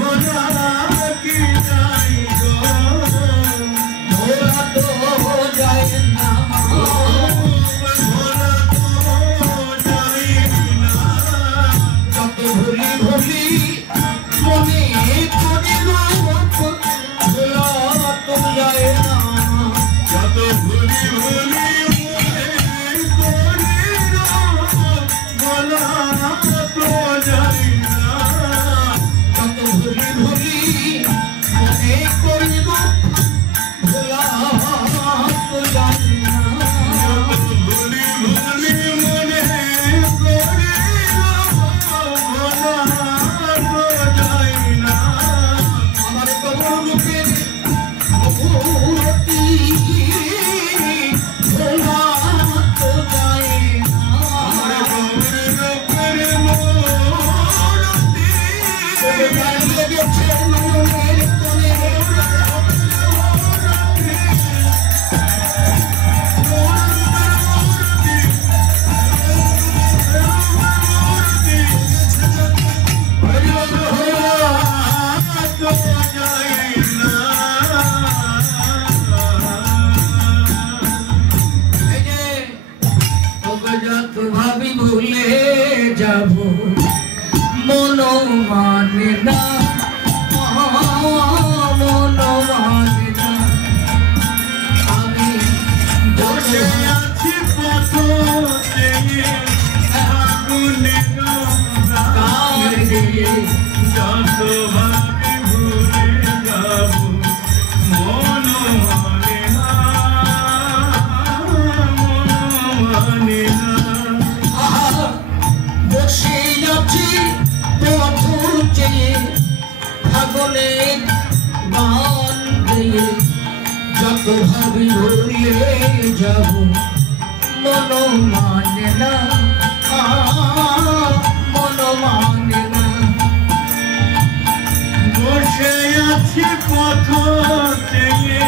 Look যত ভাবি ভুলে যাব মন মানে না, মন মানে না। বসে আছি পথ থেকে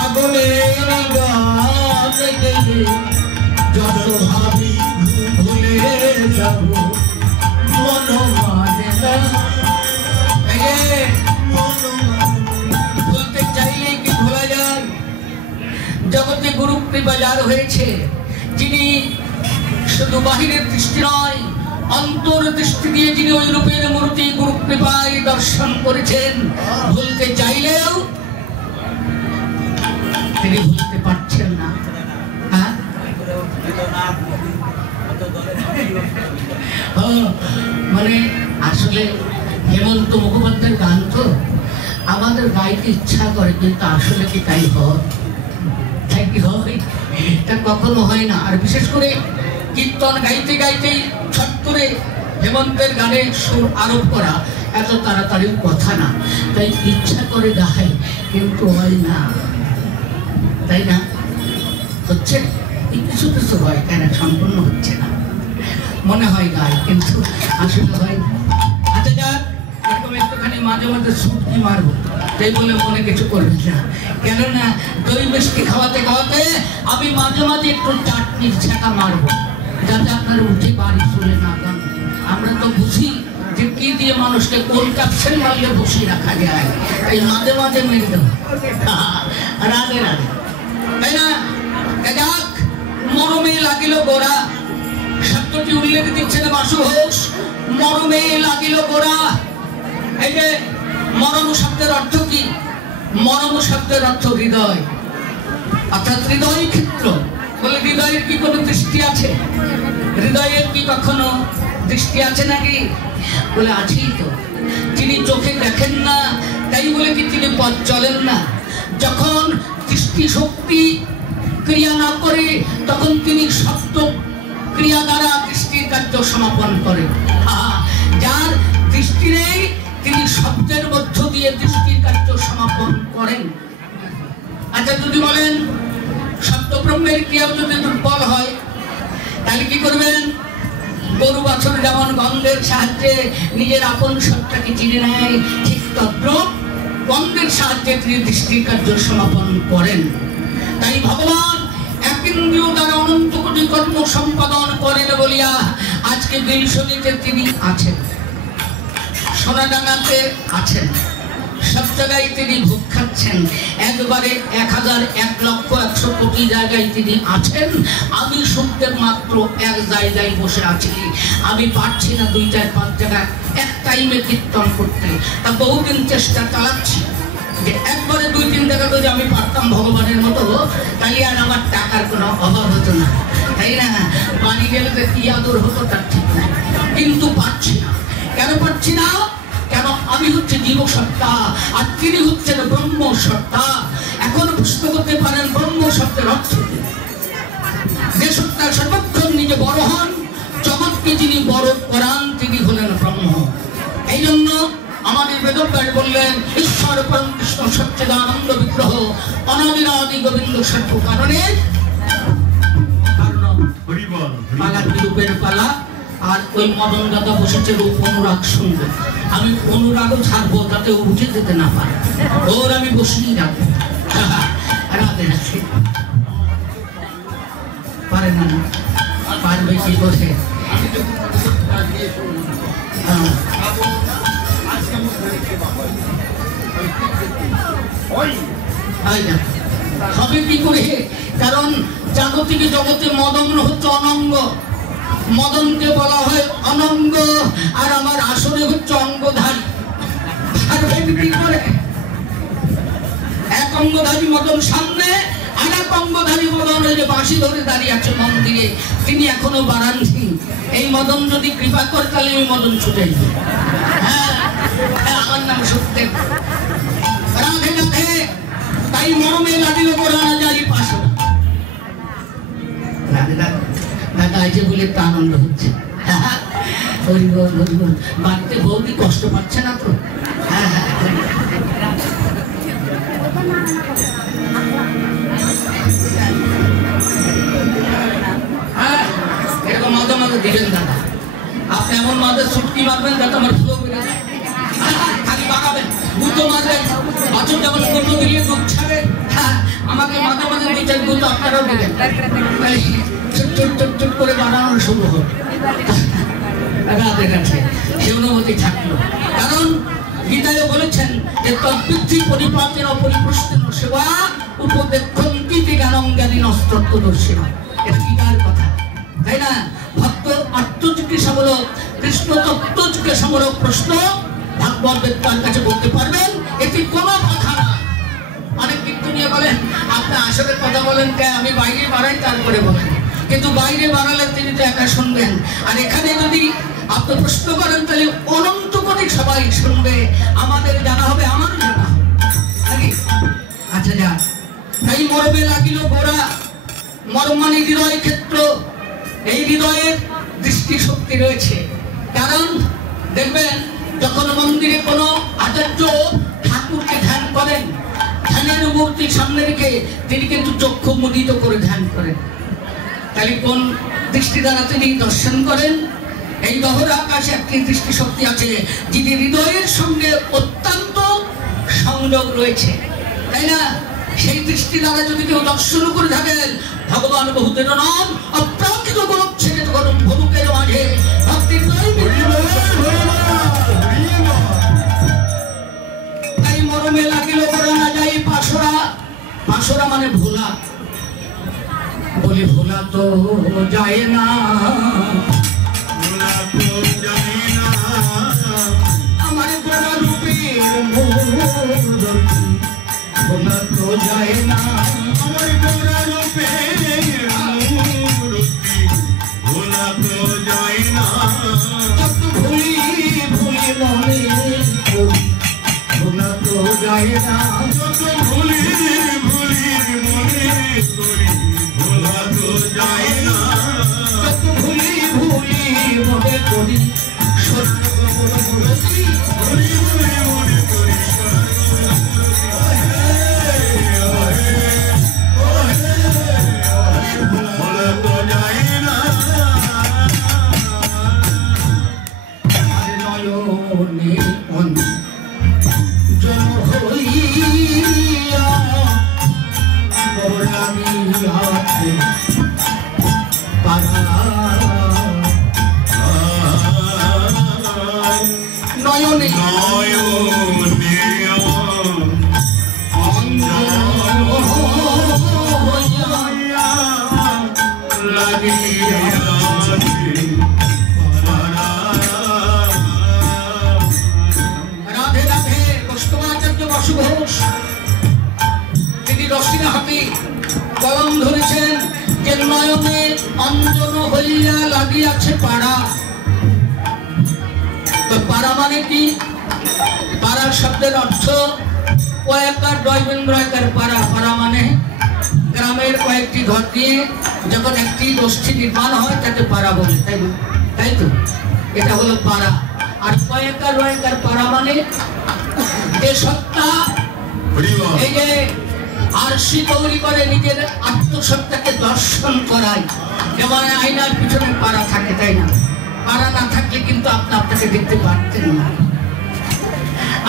আগুনের গান গেয়ে, যত ভাবি ভুলে যাব মন মানে না। জগতে গুরু কৃপাজার হয়েছে, যিনি শুধু বাহিরের দৃষ্টি নয় অন্তর দৃষ্টি দিয়ে যিনি ওই রূপের মূর্তি গুরু কৃপায় দর্শন করেছেন, ভুলতে চাইলেও তিনি ভুলতে পারছেন না। মানে আসলে হেমন্ত মুখোপাধ্যায়ের গান তো আমাদের গাইতে ইচ্ছা করে, কিন্তু আসলে কি তাই হয়? এটা কখনো হয় না। আর বিশেষ করে কীর্তন গাইতে গাইতেই ছট করে হেমন্তের গানে সুর আরোপ করা এত তাড়াতাড়ির কথা না, তাই ইচ্ছা করে গাই কিন্তু হয় না, তাই না? হচ্ছে কিছু কিছু হয়, কেন সম্পূর্ণ হচ্ছে না, মনে হয় গাই কিন্তু আসলে হয় না। আচ্ছা যাক, এরকম একটুখানি মাঝে মাঝে সুটকি মারবো, তাই বলে মনে কিছু করবে না, কেননা দই মিষ্টি খাওয়াতে খাওয়াতে আমি মাঝে মাঝে একটু চাটনির ছ্যাঁকা মারবো, যাতে আপনার উঠে বাড়ি চলে না যান। আমরা তো বুঝি যে কি দিয়ে মানুষকে কোন ক্যাপসেল মারলে বসিয়ে রাখা যায়, তাই মাঝে মাঝে মেরে দেবো। রাধে রাধে, তাই না? যাক, মরমে লাগিল গোড়া, শব্দটি উল্লেখ দিচ্ছেন বাসু ঘোষ, মরমে লাগিল গোড়া। এই যে মরম শব্দের অর্থ কি? মরম শব্দের অর্থ হৃদয়, অর্থাৎ হৃদয় ক্ষেত্র। বলে হৃদয়ের কি কোনো দৃষ্টি আছে? হৃদয়ের কি কখনো দৃষ্টি আছে নাকি? বলে আছেই তো। তিনি চোখে দেখেন না, তাই বলে কি তিনি পথ চলেন না? যখন দৃষ্টি শক্তি ক্রিয়া না করে তখন তিনি শব্দ ক্রিয়া দ্বারা দৃষ্টির কার্য সমাপন করেন। যার দৃষ্টি নেই তিনি শব্দের মধ্য দিয়ে দৃষ্টির কার্য সমাপন করেন। আচ্ছা, যদি বলেন শব্দ ব্রহ্মের ক্রিয়া যদি দুর্বল হয় তাহলে কি করবেন? গরু বাছুর যেমন গন্ধের সাহায্যে নিজের আপন সত্তাকে চিনে নেয়, ঠিক তদ্রূপ গন্ধের সাহায্যে তিনি দৃষ্টির কার্য সমাপন করেন। তাই ভগবান এক ইন্দ্রিয় দ্বারা অনন্ত কোটি কর্ম সম্পাদন করেন বলিয়া আজকে বিলসনিতে তিনি আছেন, সোনাডাঙ্গাতে আছেন, সব জায়গায় তিনি ভোগ খাচ্ছেন, একবারে 1000-1,00,000-100 জায়গায় তিনি আছেন। আমি শুনতে মাত্র এক জায়গায় বসে আছি, আমি পারছি না 2-4-5 জায়গায় এক টাইমে কীর্তন করতে। তা বহুদিন চেষ্টা চালাচ্ছি যে একবারে 2-3 জায়গা যদি আমি পারতাম ভগবানের মতো, তাহলে আর আমার টাকার কোনো অভাব হতো না, তাই না? বাড়ি গেলে কি আদর হতো তার ঠিক নাই, কিন্তু পারছি না। কেন পারছি না? কেন? আমি হচ্ছে জীব সত্তা আর তিনি হচ্ছেন ব্রহ্ম সত্তা। এখন প্রশ্ন করতে পারেন ব্রহ্ম শব্দের অর্থ কি? যে সত্তা সর্বক্ষণ নিজে বড় হন, জগৎকে যিনি বড় করান তিনি হলেন ব্রহ্ম। এই জন্য আমাদের বেদব্যাস বললেন ঈশ্বর পরম কৃষ্ণ সচ্চিদানন্দ বিগ্রহ অনাদিরাদি গোবিন্দ সর্ব কারণে পালা রূপের পালা। আর ওই মদন দাদা বসেছে রূপ অনুরাগ শুনবে, আমি অনুরাগও ছাড়বো যাতে ও উঠে যেতে না পারে, ওর আমি বসেই রাখবো। রাধে রাধে। পারে না, পারবে কি বসে? হবে কি করে? কারণ জাগতিক জগতে মদন হচ্ছে অনঙ্গ, মদনকে বলা হয় অনঙ্গ, আর আমার আসরে হচ্ছে অঙ্গধারী। কি করে? এক অঙ্গধারী মদন সামনে, আর এক অঙ্গধারী মদন ওই যে বাঁশি ধরে দাঁড়িয়ে আছে মন্দিরে, তিনি এখনো বারাণসী। এই মদন যদি কৃপা করে তাহলে ওই মদন ছুটে যাবে। হ্যাঁ, আমার নাম সত্যেন। রাধে রাধে। তাই তাই মরমে লাগিল গোড়া না যাই পাশরা। দাদা এই যে বলে একটা আনন্দ হচ্ছে। বাড়িতে বৌদি কষ্ট পাচ্ছে না তো? এরকম মাঝে মাঝে দিবেন দাদা। আপনি এমন মাঝে ছুটকি মারবেন যাতে আমার ফ্লো বেড়ে যায়। খালি বাগাবেন, গুঁতো মারবেন, বাছুর যেমন গুঁতো দিলে দুধ ছাড়ে, আমাকে মাঝে মাঝে দুই চার গুঁতো আপনারাও দিবেন। চুট করে বানানো শুরু হবে রাতের কাছে, সে অনুমতি থাকলো। কারণ গীতায় বলেছেন যে তদ্বৃদ্ধি পরিপাতেন অপরিপ্রশ্নেন সেবা উপদেক্ষন্তি জ্ঞানং জ্ঞানীন অস্ত্রত্বদর্শিনা। এটা গীতার কথা, তাই না? ভক্ত আত্মজিজ্ঞাসামূলক, কৃষ্ণ তত্ত্ব জিজ্ঞাসামূলক প্রশ্ন ভাগবত বেদার কাছে বলতে পারবেন, এটি কোনো কথা না। অনেক কীর্তনীয় বলেন আপনি আসলে কথা বলেন কে, আমি বাইরে বাড়াই তারপরে বলেন, কিন্তু বাইরে বাড়ালে তিনি তো একা শুনবেন। আর এখানে যদি আপনি প্রশ্ন করেন তাহলে অনন্ত কোটি সবাই শুনবে, আমাদের জানা হবে, আমার জানা হবে নাকি? আচ্ছা যা, তাই মরবে লাগিল গোড়া, মর্ম মানে হৃদয় ক্ষেত্র। এই হৃদয়ের দৃষ্টিশক্তি রয়েছে। কারণ দেখবেন যখন মন্দিরে কোনো আচার্য ঠাকুরকে ধ্যান করেন, ধ্যানের মূর্তি সামনে রেখে তিনি কিন্তু চক্ষু মুদিত করে ধ্যান করেন। তাহলে কোন দৃষ্টি দ্বারা তিনি দর্শন করেন? এই গহর আকাশে একটি দৃষ্টিশক্তি আছে, যিনি হৃদয়ের সঙ্গে অত্যন্ত সংযোগ রয়েছে, তাই না? সেই দৃষ্টি দ্বারা যদি কেউ দর্শন করে থাকেন, ভগবান বহুতের নাম অপ্রাকৃত গোলক ছেড়ে তখন ভবুকের মাঝে ভক্তির তাই মরমে লাগিল গোড়া না যাই পাশরা। পাশরা মানে ভোলা, বলি ভোলা তো যায় না, আমার গোড়া রূপের মূর্তি ভোলা তো যায় না, আমার গোড়া রূপের মূর্তি ভোলা তো যায় না। যত ভুলি ভুলি মনে করি ভোলা তো যায় না, যত ভুলি ভুলি মনে করি ভোলা তো যায় না, যত ভুলি ভুলি মনে করি স্বর্গ মূর্তি ভুলি ভুলি মনে করি ভোলা তো যায় না। নয়নে অঞ্জন হইয়া বড়াইয়াছে পারা, নয়নে নয়নে অঞ্জন হইয়া লাগিয়াছে পারা। রাধে রাধে। বৈষ্ণবাচার্য বসু ঘোষ তিনি রসিনা হাতে কলম ধরেছেন যে নয়নে অঞ্জন হইয়া লাগিয়াছে পাড়া। তো পাড়া মানে কি? পাড়া শব্দের অর্থ কয়েকটা ডয়বেন্দ্র একার পাড়া। পাড়া মানে গ্রামের কয়েকটি ঘর দিয়ে যখন একটি গোষ্ঠী নির্মাণ হয় তাকে পাড়া বলে, তাই তো? এটা হলো পাড়া। আর কয়েকটা পাড়া মানে যে সত্তা এই যে আরশি তৈরি করে নিজের আত্মসত্তাকে দর্শন করায়, যেমন আয়নার পিছনে পাড়া থাকে, তাই না? পাড়া না থাকলে কিন্তু আপনি আপনাকে দেখতে পারতেন না।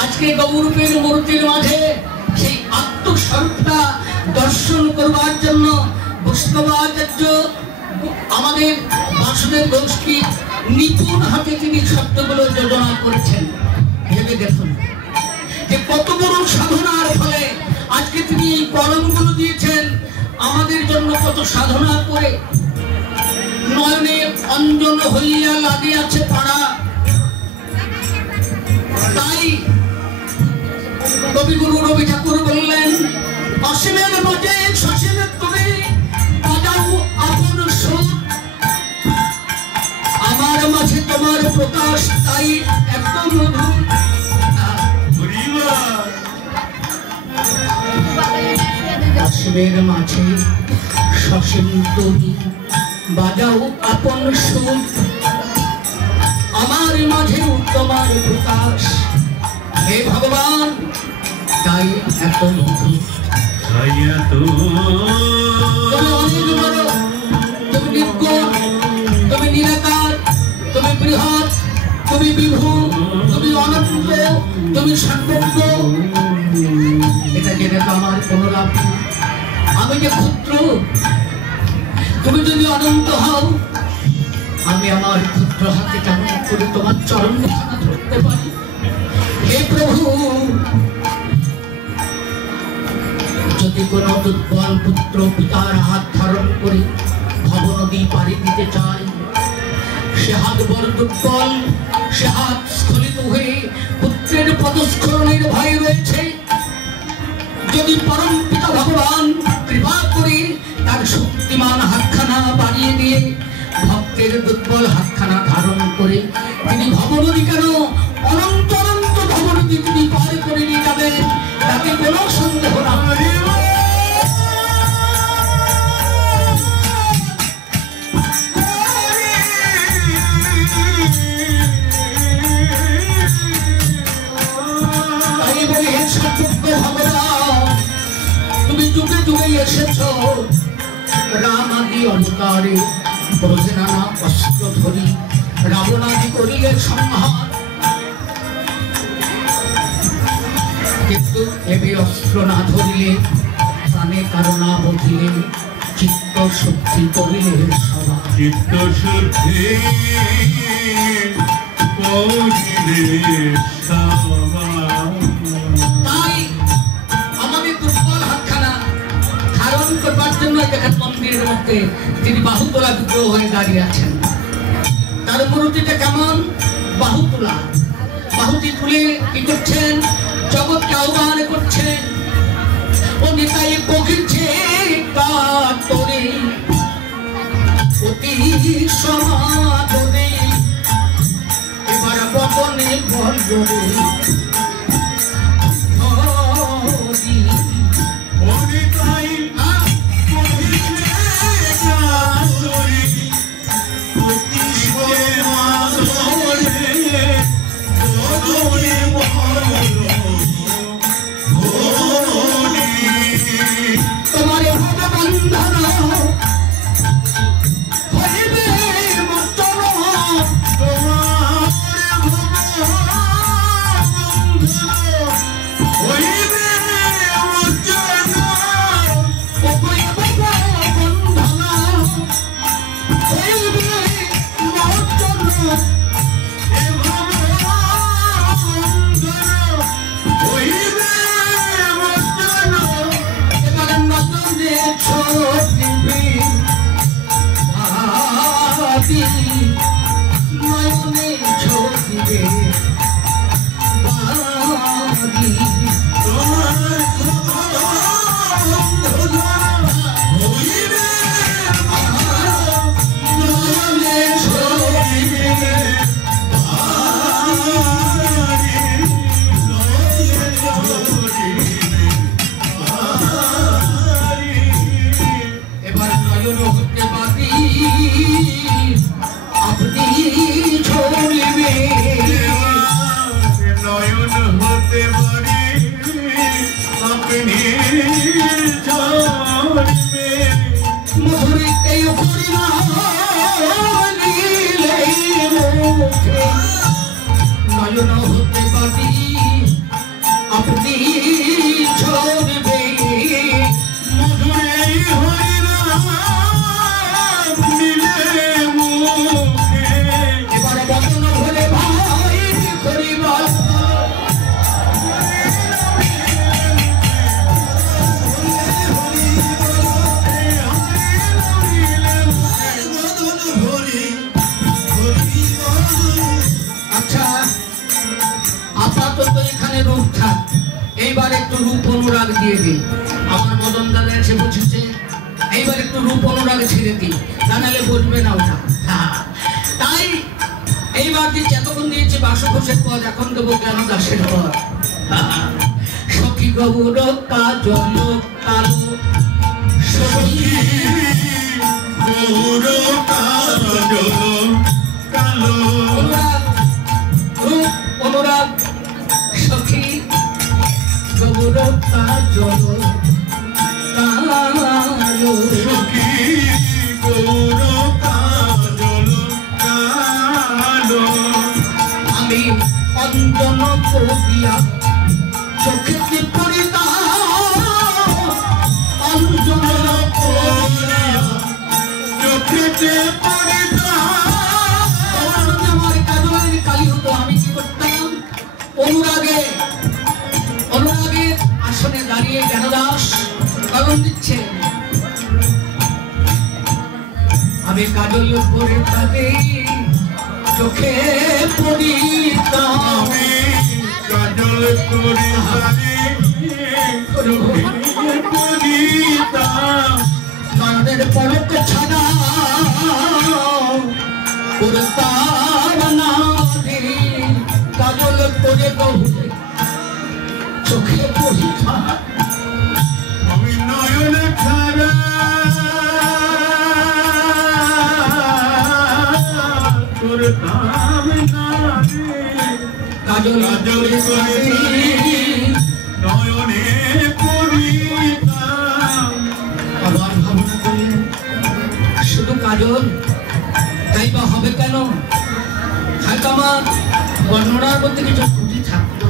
আজকে গৌরূপের মূর্তির মাঝে সেই আত্মস্বরূপটা দর্শন করবার জন্য বৈষ্ণবাচার্য আমাদের বাসুদেব ঘোষকে নিপুণ হাতে তিনি শব্দগুলো যোজনা করেছেন। ভেবে দেখুন যে কত বড় সাধনার ফলে আজকে তিনি এই কলমগুলো দিয়েছেন আমাদের জন্য, কত সাধনা করে। নয়নে অঞ্জন হইয়া লাগিয়াছে পাড়া। তাই কবিগুরু রবি ঠাকুর বললেন, অসীমের মাঝে সসীমের তুমি বাজাও আপন সুর, আমার মাঝে তোমার প্রকাশ তাই একদম মধুর। রাশিবের মাঝে সসীম তুমি বাজাও আপন সুর, আমার মাঝে তোমার প্রকাশ হে ভগবান, তাই এত মধুর। তুমি অনেক বড়, তুমি নির্গুণ, তুমি নিরাকার, তুমি বৃহৎ, তুমি বিভু, তুমি অনন্ত, তুমি সর্বজ্ঞ। এটা জেনে তো আমার কোনো লাভ নেই, আমি যে ক্ষুদ্র। তুমি যদি অনন্ত হও, আমি আমার ক্ষুদ্র হাতে কেমন করে তোমার চরণ খানা ধরতে পারি? হে প্রভু, যদি কোনো দুর্বল পুত্র পিতার হাত ধারণ করে ভবনদী পাড়ি দিতে চায়, সে হাত বড় দুর্বল, সে হাত স্খলিত হয়ে পুত্রের পদস্খলনের ভয় রয়েছে। যদি পরম পিতা ভগবান কৃপা করে তার শক্তিমান হাতখানা বাড়িয়ে দিয়ে ভক্তের দুর্বল হাতখানা ধারণ করে তিনি ভবনদী কেন অনন্ত অনন্ত ভবনদী তিনি পার করে নিয়ে যাবেন, তাতে কোনো সন্দেহ না। তুমি যুগে যুগে এসেছ রাম আদি অবতারে, ব্রজে নানা অস্ত্র ধরি রাবণাদি করিলে সংহার, কিন্তু এবে অস্ত্র না ধরিলে প্রাণে কারণা বধিলে চিত্ত শুদ্ধি করিলে সভা। চিত্ত শুদ্ধি তাই আমাদের দুর্বল হাতখানা ধারণ করবার জন্য দেখেন মন্দিরের মধ্যে তিনি বাহুতলা বিগ্রহ হয়ে দাঁড়িয়ে আছেন। তার মূর্তিটা কেমন? বাহুতলা, বাহুটি তুলে কি করছেন? জগৎকে আহ্বান করছেন। ও নিতাই পকিছে কাতরে অতি সমাদরে, এবার বদনে বলরে এইবার একটু রূপ অনুরাগ দিয়ে দিই। আমার মদন দাদা এসে বুঝেছে, এইবার একটু রূপ অনুরাগ ছেড়ে দিই, তা নাহলে বলবে না ওটা। তাই এইবার দিচ্ছি, এতক্ষণ দিয়েছি বাসঘোষের পদ, এখন দেবো জ্ঞান দাসের পদ। সখী গৌর কাজল কালো অঞ্জন করিয়া চোখে পড়িতা অঞ্জন করিয়া চোখে পড়িতা। আমার কাজলের কালি হতো, আমি কি করতাম? অনুরাগে আসনে দাঁড়িয়ে জ্ঞানদাস কারণ দিচ্ছে, আমি কাজল করে তাকে চোখে পড়িতাম, কাজল করে পড়িতাম, কানের পলক ছাড়া করতাম না কাজল করে চোখে পড়িতাম। আমি নয়ন ছাড়া করতাম না কাজল করে নয়নে পড়িতাম। আবার ভাবনা করলেন শুধু কাজল তাই বা হবে কেন? হয়তো আমার বর্ণনার মধ্যে কিছু ত্রুটি থাকতো।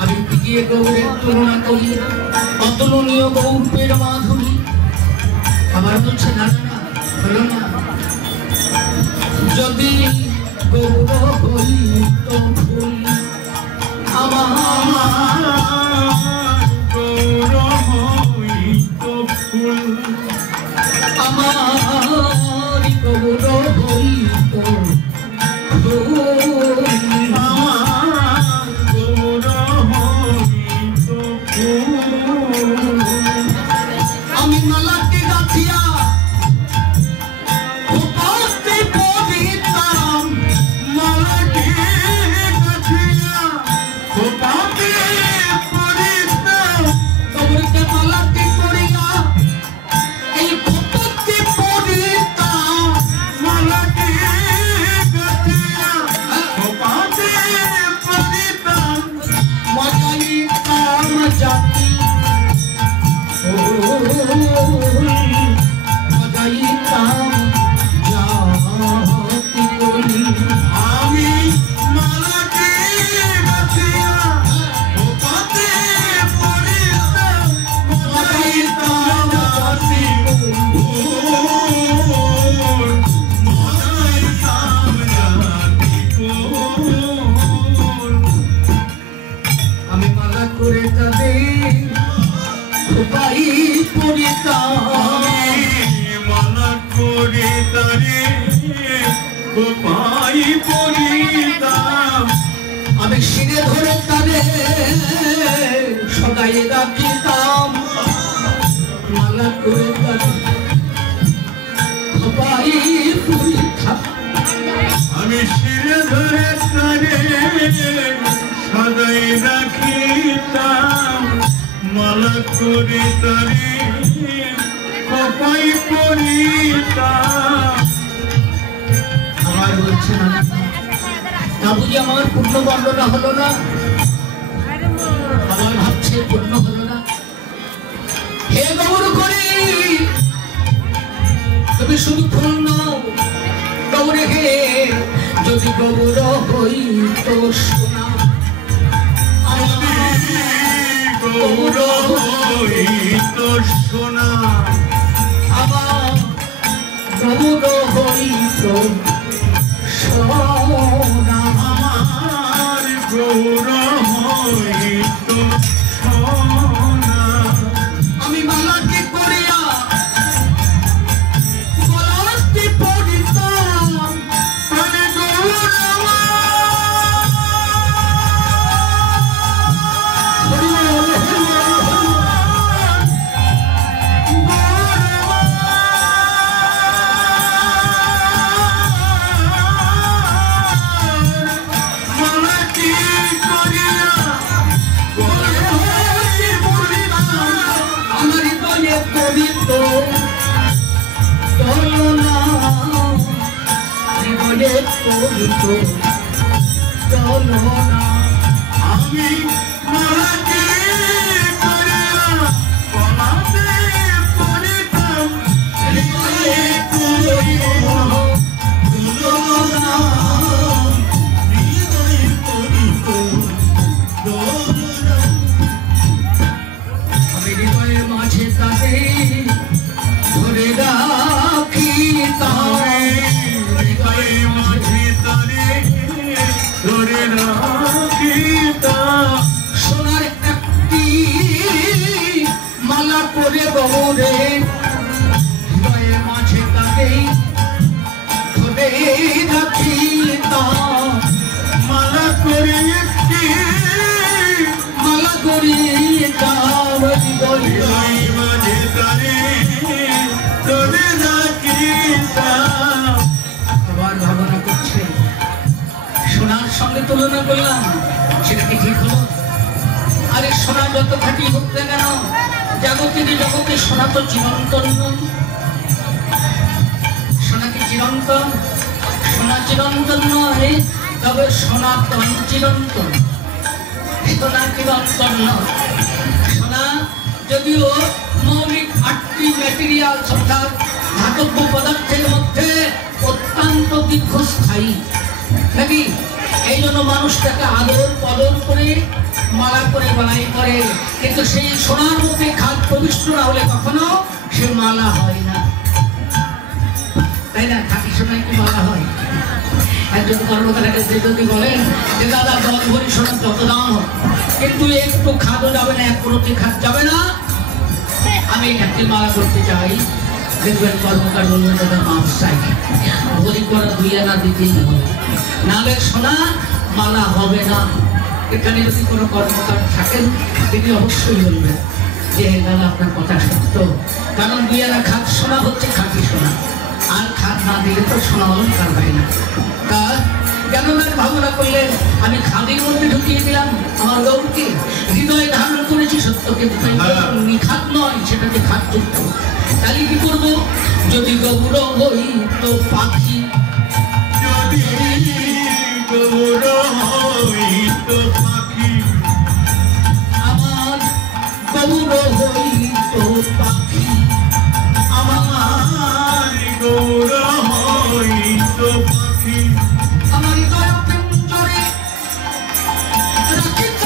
আমি গিয়ে গৌরের তুলনা করি, অতুলনীয় গৌরের মাধুরী। আবার বলছে না না হলো না, যদি গৌর হইত ফুল আমার গৌর হইত ফুল, আমার গৌর হইত ফুল, আমার গৌর হইত ফুল। আমি মালাকে গাছিয়া উপাসে পড়িতাম, মালাকে গাছিয়া খোপাতে পড়িতাম, গৌরকে মালাকে পড়িয়া এই উপাসে পড়িতাম, মালাকে গাছিয়া খোপাতে পড়িতাম। মজাইতাম জাতি মজাইতাম জাতি করি। আমি মালাকে গাছিয়া খোপাতে পড়িতাম, মজাইতাম জাতি ফুল, মজাইতাম জাতি ফুল। আমি মালা করে তাদের খোপাই পড়িতাম, মালা করে তারে খোপাই পড়িতাম। আমি শিরে ধরে তাদের সদাই রাখিতাম, মালা করে তাদের খোপাই পড়িতাম। আমি শিরে ধরে তারে সদাই রাখিতাম, মালা করে তারে খোপাই পড়িতাম। আমার বলছে না না বুঝি আমার পূর্ণ বর্ণনা হলো না, আমার ভাবছে পূর্ণ হলো না। হে গৌর করি তুমি শুধু ফুল নাও গৌরে হে, যদি গৌর হইত সোনা গৌর হইত সোনা, আমার গৌর হইত সোনা, আমার গৌর হইত সোনা। আমি মালাকে করিয়া গলাতে পড়িতাম, মানে গৌর মালাটি করিয়া আমার হৃদয়ে পড়িত চলনা, হৃদয়ে পড়িত চলনা। আমি মালাটি করিয়া গলাতে পড়িতাম, হৃদয়ে পড়িত চলনা, হৃদয়ে পড়িতাম। হৃদয়ে মাঝে তাকে ধরে রাখি তারে, হৃদয়ে মাঝে তারে ধরে রাখি তা। সোনার একটি মালা করে গহরে, হৃদয়ে মাঝে তাকে ধরে রাখি তা। মালা করে একটি মালা করিয়ে দাও হৃদয়ে হৃদয়ে মাঝে তারে ধরে রাখি তা। আবার ভাবনা করছে সোনার সঙ্গে তুলনা করলাম, সেটা কি ঠিক হলো? আরে সোনা যত খাঁটি হোক না কেন, জাগতিক জগতে সোনা তো চিরন্তন নয়। সোনা কি চিরন্তন? সোনা চিরন্তন নয়, তবে সনাতন চিরন্তন। সোনা চিরন্তন নয়। সোনা যদিও মৌলিক 8টি ম্যাটেরিয়াল অর্থাৎ ধাতব্য পদার্থের মধ্যে অত্যন্ত দীর্ঘস্থায়ী নাকি, এই জন্য মানুষটাকে আদর কদর করে মালা করে বানাই করে, কিন্তু সেই সোনার মধ্যে খাদ প্রবিষ্ট না হলে কখনো সে মালা হয় না, তাই না? খাঁটি সোনায় কি মালা হয়? একজন কর্মকারকে যদি বলেন যে দাদা 10 ভরি সোনার যত দাম হোক, কিন্তু একটু খাদও যাবে না, এক প্রতি খাদ যাবে না, আমি একটি মালা করতে চাই, দেখবেন কর্মকার বলবেন দাদা মাপ চাই, ভরি করা 2 আনা দিতেই হবে, নাহলে সোনা মালা হবে না। এখানে যদি কোনো কর্মকার থাকেন তিনি অবশ্যই বলবেন যে দাদা আপনার কথা সত্য, কারণ 2 আনা খাদ সোনা হচ্ছে খাঁটি সোনা, আর খাদ না দিলে তো সোনা অলঙ্কার হয় না। তা কেন ভাবনা করলে আমি খাদের মধ্যে ঢুকিয়ে দিলাম আমার গৌরকে, হৃদয়ে ধারণ করেছি সত্যকে, নিখাত নয়, সেটাকে খাদযুক্ত। তাহলে কি করবো? যদি গৌর হই তো পাখি, যদি গৌর হই তো পাখি, আমার গৌর হই তো পাখি, আমার গৌর হই তো পাখি। আমার হৃদয় পিঞ্জরে রাখিত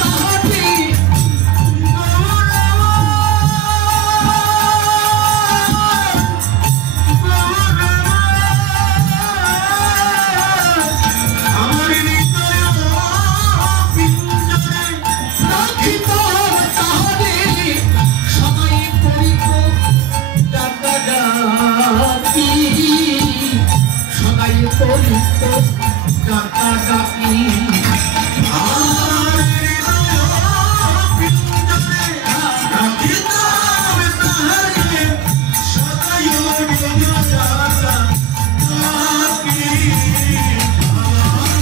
তাহাটি, আমার হৃদয় পিঞ্জরে রাখিত তাহাটি, সবাই করিত ডাকাডাকি, সবাই করিত ডাকাডাকি। আমার হৃদয় পিঞ্জরে রাখিত তাহারে, সদাই ডাকা ডাকি, আমার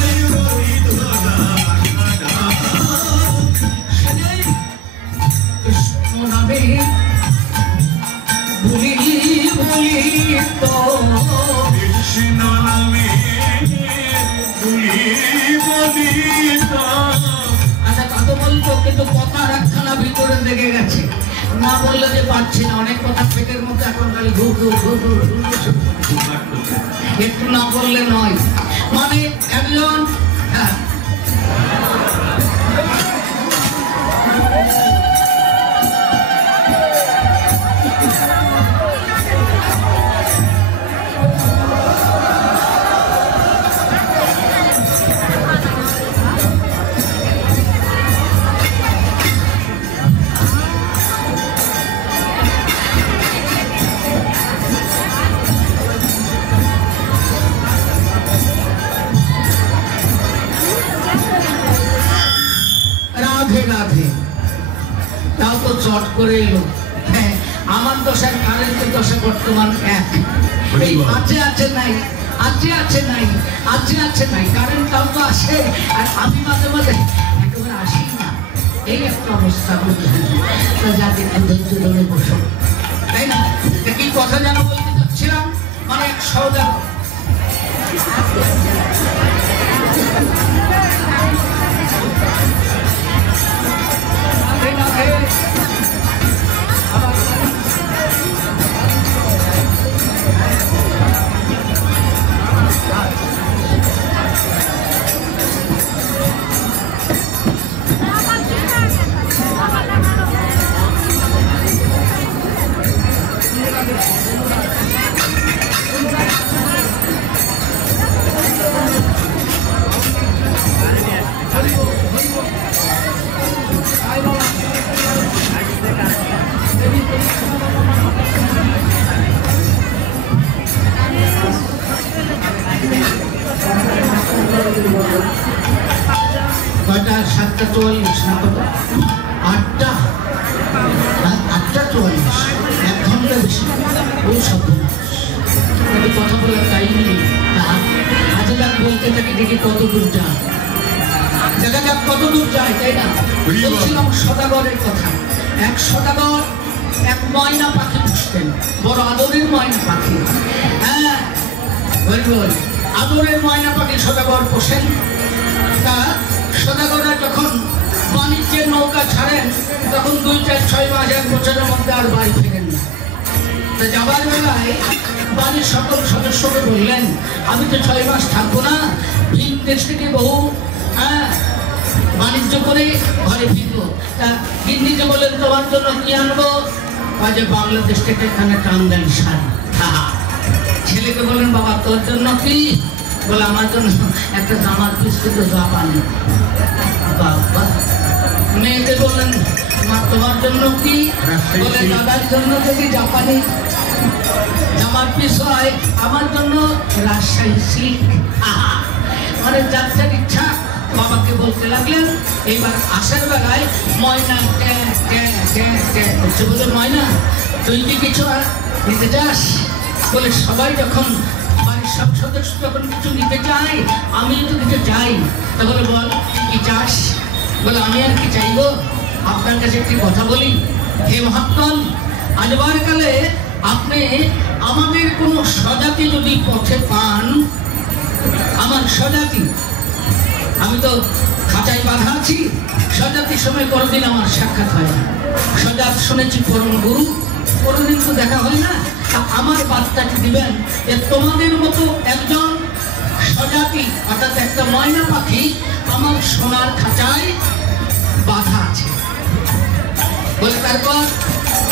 হৃদয় কৃষ্ণ নামে বলি বলি তো, কৃষ্ণ নামে বলি বলি তো। আচ্ছা তা তো বলতো, কিন্তু কথা একখানা ভিতরে লেগে গেছে, না বললে যে পারছি না, অনেক কথা পেটের মধ্যে এখন খালি ঘুর ঘুর ঘুর ঘুর ঘুর ঘুর। একটু না বললে নয়, মানে একজন হ্যাঁ তাও তো চট করে এলো। হ্যাঁ, আমার দশার কারেন্টের দশা বর্তমান এক, এই আছে আছে নাই, আছে আছে নাই, আছে আছে নাই, কারেন্টটাও তো আসে, আর আমি মাঝে মাঝে একেবারে আসি না, এই একটা অবস্থা বুঝলেন। যাকে ধৈর্য ধরে বসো, তাই না? কি কথা যেন বলতে চাচ্ছিলাম, মানে এক সৌদাগর কয়টা? 7:44 না কত? 8টা 8:44, 1 ঘন্টা বেশি। ওই সব কথা বলার টাইম নেই। আচ্ছা যাক, বলতে থাকি দেখি কত দূর যায়, দেখা যাক কত দূর যায়, তাই না? বলছিলাম সদাগরের কথা। এক সদাগর এক ময়না পাখি পুষতেন, বড় আদরের ময়না পাখি। হ্যাঁ, আদরের ময়না পাখি সদাগর পোষেন। তা সদাগররা যখন বাণিজ্যের নৌকা ছাড়েন তখন 2, 4, 6 মাস 1 বছরের মধ্যে আর বাড়ি ফেরেন না। তা যাবার বেলায় বাড়ির সকল সদস্যকে বললেন, আমি তো 6 মাস থাকবো না, ভিন দেশ থেকে বহু বাণিজ্য করে ঘরে ফিরবো। তা হিন্দিতে বললেন, তোমার জন্য কি আনবো? যে বাংলাদেশ থেকে এখানে টাঙ্গাইল শাড়ি। ছেলেকে বললেন, বাবা তোর জন্য কি? বলে, আমার জন্য একটা জামার পিস কিন্তু জাপানি। বাবা। মেয়েকে বললেন, মা তোমার জন্য কি? বলে, দাদার জন্য যদি জাপানি জামার পিস হয়, আমার জন্য রাজশাহী সিল্ক। মানে যার যার ইচ্ছা বাবাকে বলতে লাগলেন। এবার আসার বেলায় ময়না করছে, বলে, ময়না তুই কি কিছু নিতে চাস? বলে, সবাই যখন বাড়ির সব সদস্য যখন কিছু নিতে চায়, আমিও তো কিছু চাই। তাহলে বল কি চাস? বলে, আমি আর কি চাইবো, আপনার কাছে একটি কথা বলি। হে মহাত্মন, আজবার কালে আপনি আমাদের কোনো স্বজাতি যদি পথে পান, আমার স্বজাতি, আমি তো খাঁচায় বাঁধা আছি, স্বজাতির সময় কোনোদিন আমার সাক্ষাৎ হয় না। স্বজাত শুনেছি পরম গুরু, কোনোদিন তো দেখা হয় না। আমার বার্তাটি দিবেন যে তোমাদের মতো একজন স্বজাতি অর্থাৎ একটা ময়না পাখি আমার সোনার খাঁচায় বাঁধা আছে। বলে, তারপর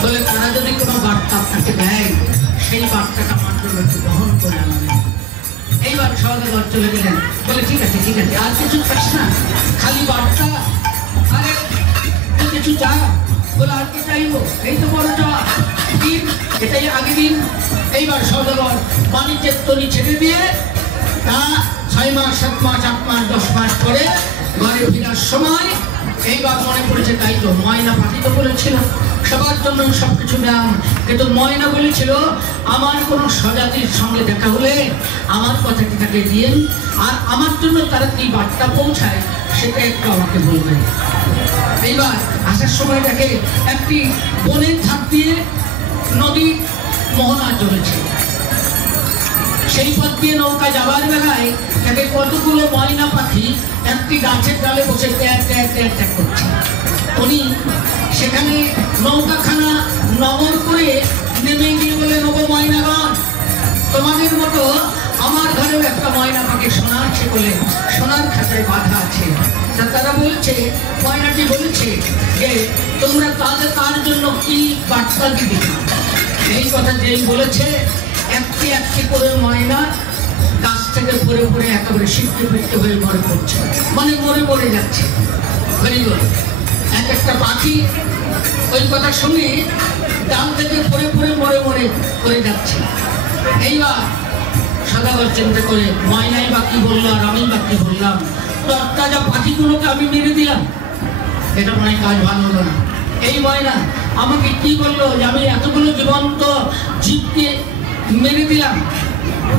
বলে, তারা যদি কোনো বার্তা আপনাকে দেয়, সেই বার্তাটা আমার জন্য একটু বহন করে আনবেন। এইবার সদাগর চলে গেলেন। বলে, ঠিক আছে ঠিক আছে, আর কিছু চাস না? খালি বার্তা? আরে তুই কিছু চা? বলে, আর কি চাইবো? এই তো বড় চা, দিন, এটাই আগে দিন। এইবার সদাগর বাণিজ্যের তরি ছেড়ে দিয়ে তা 6 মাস 7 মাস 8 মাস 10 মাস পরে ঘরে ফেরার সময় এইবার মনে পড়েছে, তাই তো ময়না পাখি তো বলেছিল সবার জন্য সবকিছু দাম, কিন্তু ময়না বলেছিল আমার কোনো স্বজাতির সঙ্গে দেখা হলে আমার কথাটি তাকে দিন, আর আমার জন্য তারা কি বার্তা পৌঁছায় সেটা একটু আমাকে বলবেন। এইবার আসার সময় দেখে একটি বনের ধার দিয়ে নদী মোহনা চলেছে। সেই পথ দিয়ে নৌকা যাবার বেলায় তাকে কতগুলো ময়না পাখি একটি গাছের ডালে বসে ট্যাক ট্যাক ট্যাক ট্যাক করছে। উনি সেখানে নৌকাখানা নগর করে নেমে গিয়ে বলে, নব ময়নাগণ, তোমাদের মতো আমার ঘরেও একটা ময়না পাখি সোনা আছে বলে সোনার খাঁচায় বাঁধা আছে। তা তারা বলছে, ময়নাটি বলেছে যে তোমরা তার জন্য কি বার্তা দিবে। এই কথা যেই বলেছে, একটি একটি করে ময়না গাছ থেকে পড়ে পড়ে একেবারে সিদ্ধ ফিরতে হয়ে মরে পড়ছে, মানে মরে মরে যাচ্ছে। এক একটা পাখি ওই কথা শুনে ডাল থেকে পড়ে পড়ে মরে মরে করে যাচ্ছে। এইবার সদাগর চিন্তা করে, ময়নাই বা কি বললো আর আমি বা কি বললাম, তরতাজা পাখিগুলোকে আমি মেরে দিলাম, এটা মনে হয় কাজ ভালো হলো না। এই ময়না আমাকে কি বললো যে আমি এতগুলো জীবন্ত জীবকে মেরে দিলাম।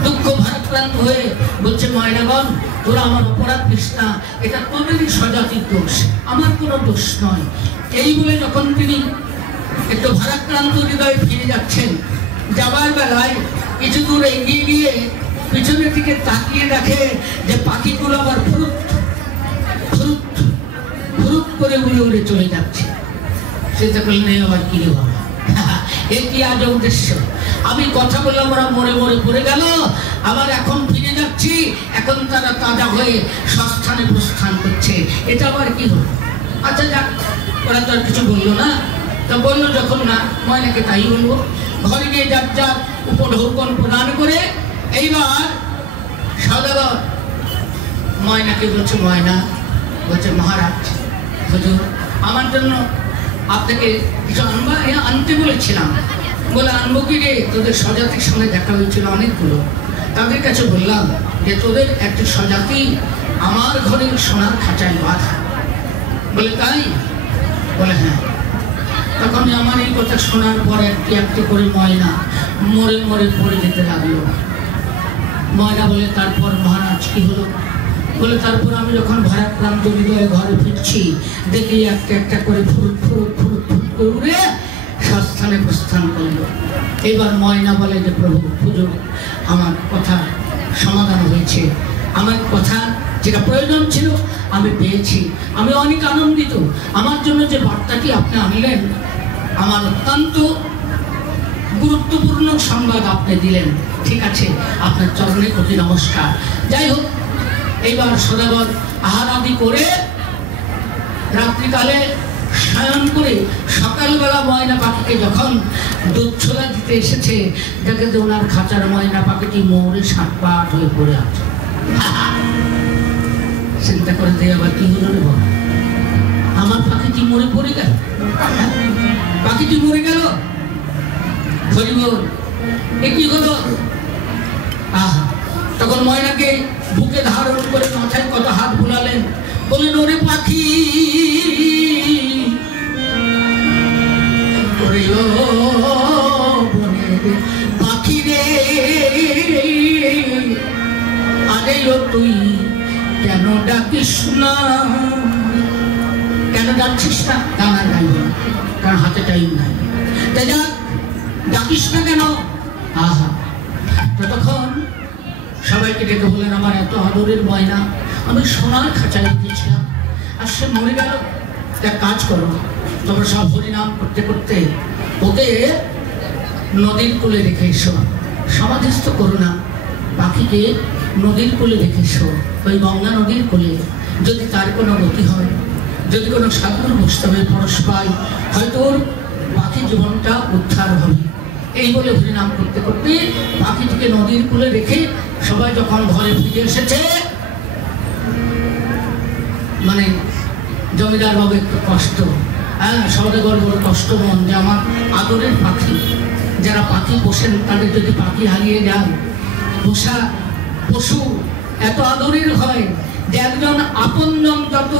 দুঃখ ভারাক্রান্ত হয়ে বলছে, ময়নাগণ, তোরা আমার অপরাধ দিস না, এটা তোদেরই স্বজাতির দোষ, আমার কোনো দোষ নয়। এই বলে যখন তিনি একটু ভারাক্রান্ত হৃদয়ে ফিরে যাচ্ছেন, যাবার বেলায় কিছু দূর এগিয়ে গিয়ে পিছনের দিকে তাকিয়ে দেখে যে পাখিগুলো আবার ফুরুত ফুরুত ফুরুত করে উড়ে উড়ে চলে যাচ্ছে। সেটা করলেন, আবার কি রে বাবা, এ কি আজ উদ্দেশ্য? আমি কথা বললাম, ওরা মরে মরে পড়ে গেল, আবার এখন ফিরে যাচ্ছি, এখন তারা তাজা হয়ে সস্থানে প্রস্থান করছে, এটা আবার কি হলো? আচ্ছা যাক, ওরা তো আর কিছু বললো না। তা বললো যখন না, ময়নাকে তাই বলবো। ঘরে গিয়ে যার যার উপঢৌকন প্রদান করে এইবার সদাগর ময়নাকে বলছে, ময়না বলছে, মহারাজ হুজুর আমার জন্য আপনাকে কিছু আনবা, আনতে বলেছে। বলেছিলাম, বলে আনবো কি রে, তোদের স্বজাতির সঙ্গে দেখা হয়েছিল অনেকগুলো, তাদের কাছে বললাম যে তোদের একটা স্বজাতি আমার ঘরের সোনার খাঁচায় বাঁধা। বলে তাই? বলে হ্যাঁ। তখন আমার এই কথা শোনার পর একটি একটি করে ময়না মরে মরে পড়ে যেতে লাগলো। ময়না বলে তারপর মহারাজ কি হলো? বলে তারপর আমি যখন ভারাক্রান্ত হৃদয়ে ঘরে ফিরছি, দেখি একটা একটা করে ফুরুত ফুরুত ফুরুত ফুরুত করে উড়ে স্বস্থানে প্রস্থান করলো। এবার ময়না বলে যে প্রভু হুজুর, আমার কথা সমাধান হয়েছে, আমার কথা যেটা প্রয়োজন ছিল আমি পেয়েছি, আমি অনেক আনন্দিত। আমার জন্য যে বার্তাটি আপনি আনলেন, আমার অত্যন্ত গুরুত্বপূর্ণ সংবাদ আপনি দিলেন। ঠিক আছে, আপনার চরণে প্রতি নমস্কার। যাই হোক, এইবার সদাগর আহার আদি করে রাত্রিকালে শয়ন করে সকালবেলা ময়না পাখিকে যখন দুধ ছোলা দিতে এসেছে, দেখে যে ওনার খাঁচার ময়না পাখিটি মৌরে সাতপাট হয়ে পড়ে আছে। চিন্তা করে দিয়ে আবার কি হলো রে বাবা, আমার পাখিটি মরে পড়ে গেল, পাখিটি মরে গেল। এ কি হলো? আহা, তখন ময়নাকে বুকে ধারণ করে মাথায় কত হাত বুলালেন, বললেন ওরে পাখি, পাখি রে, আরে তুই কেন ডাকিস না? কেন ডাকছিস না? গানা গাইব না, কারণ হাতে টাইম নাই। তাই যাক, ডাকিস না কেন? আহা, ততক্ষণ সবাইকে ডেকে বললেন আমার এত আদরের ময়না আমি সোনার খাঁচায় রেখেছিলাম, আর সে মরে গেল। এক কাজ করো, তোমরা সব হরিনাম করতে করতে ওকে নদীর কূলে রেখে এসো, সমাধিস্থ করো না, পাখিকে নদীর কূলে রেখে এসো, ওই গঙ্গা নদীর কূলে। যদি তার কোনো গতি হয়, যদি কোনো সাধুর বৈষ্ণবের পরশ পায়, হয়তো ওর পাখি জীবনটা উদ্ধার হবে। এই বলে হরিনাম করতে করতে পাখিটিকে নদীর কূলে রেখে সবাই যখন ঘরে ফিরে এসেছে, মানে জমিদার বাবু একটু কষ্ট, হ্যাঁ, সদাগর বড় কষ্ট মন যে আমার আদরের পাখি, যারা পাখি পোষেন তাদের যদি পাখি হারিয়ে যান, পোষা পশু এত আদরের হয় যে একজন আপনজন যত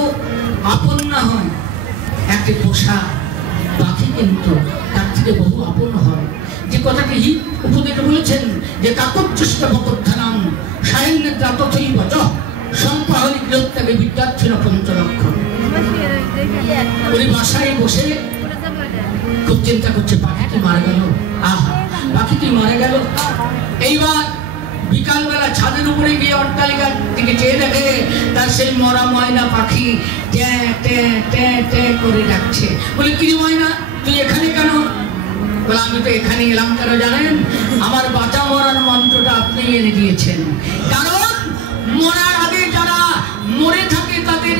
আপন না হয়, একটি পোষা পাখি কিন্তু তার থেকে বহু আপন হয়। যে কথাটি উপদেশ বলেছেন যে কাকচ্চষ্ট ভকধ্যানাম সায়ন্যের জাতথই বচ সম্পাহরি গৃহত্যাগে বিদ্যার্থীর পঞ্চলক্ষ। উনি বাসায় বসে খুব চিন্তা করছে, পাখিটি মারা গেল, আহা, পাখিটি মারা গেল। এইবার বিকালবেলা ছাদের উপরে গিয়ে অট্টালিকার দিকে চেয়ে দেখে তার সেই মরা ময়না পাখি ট্যাঁ ট্যাঁ ট্যাঁ ট্যাঁ করে ডাকছে। বলে কি ময়না, তুই এখানে কেন? বলে আমি তো এখানে এলাম কেন জানেন? আমার বাঁচা মরার মন্ত্রটা আপনি এনে দিয়েছেন। কারণ মরার আগে যারা মরে থাকে তাদের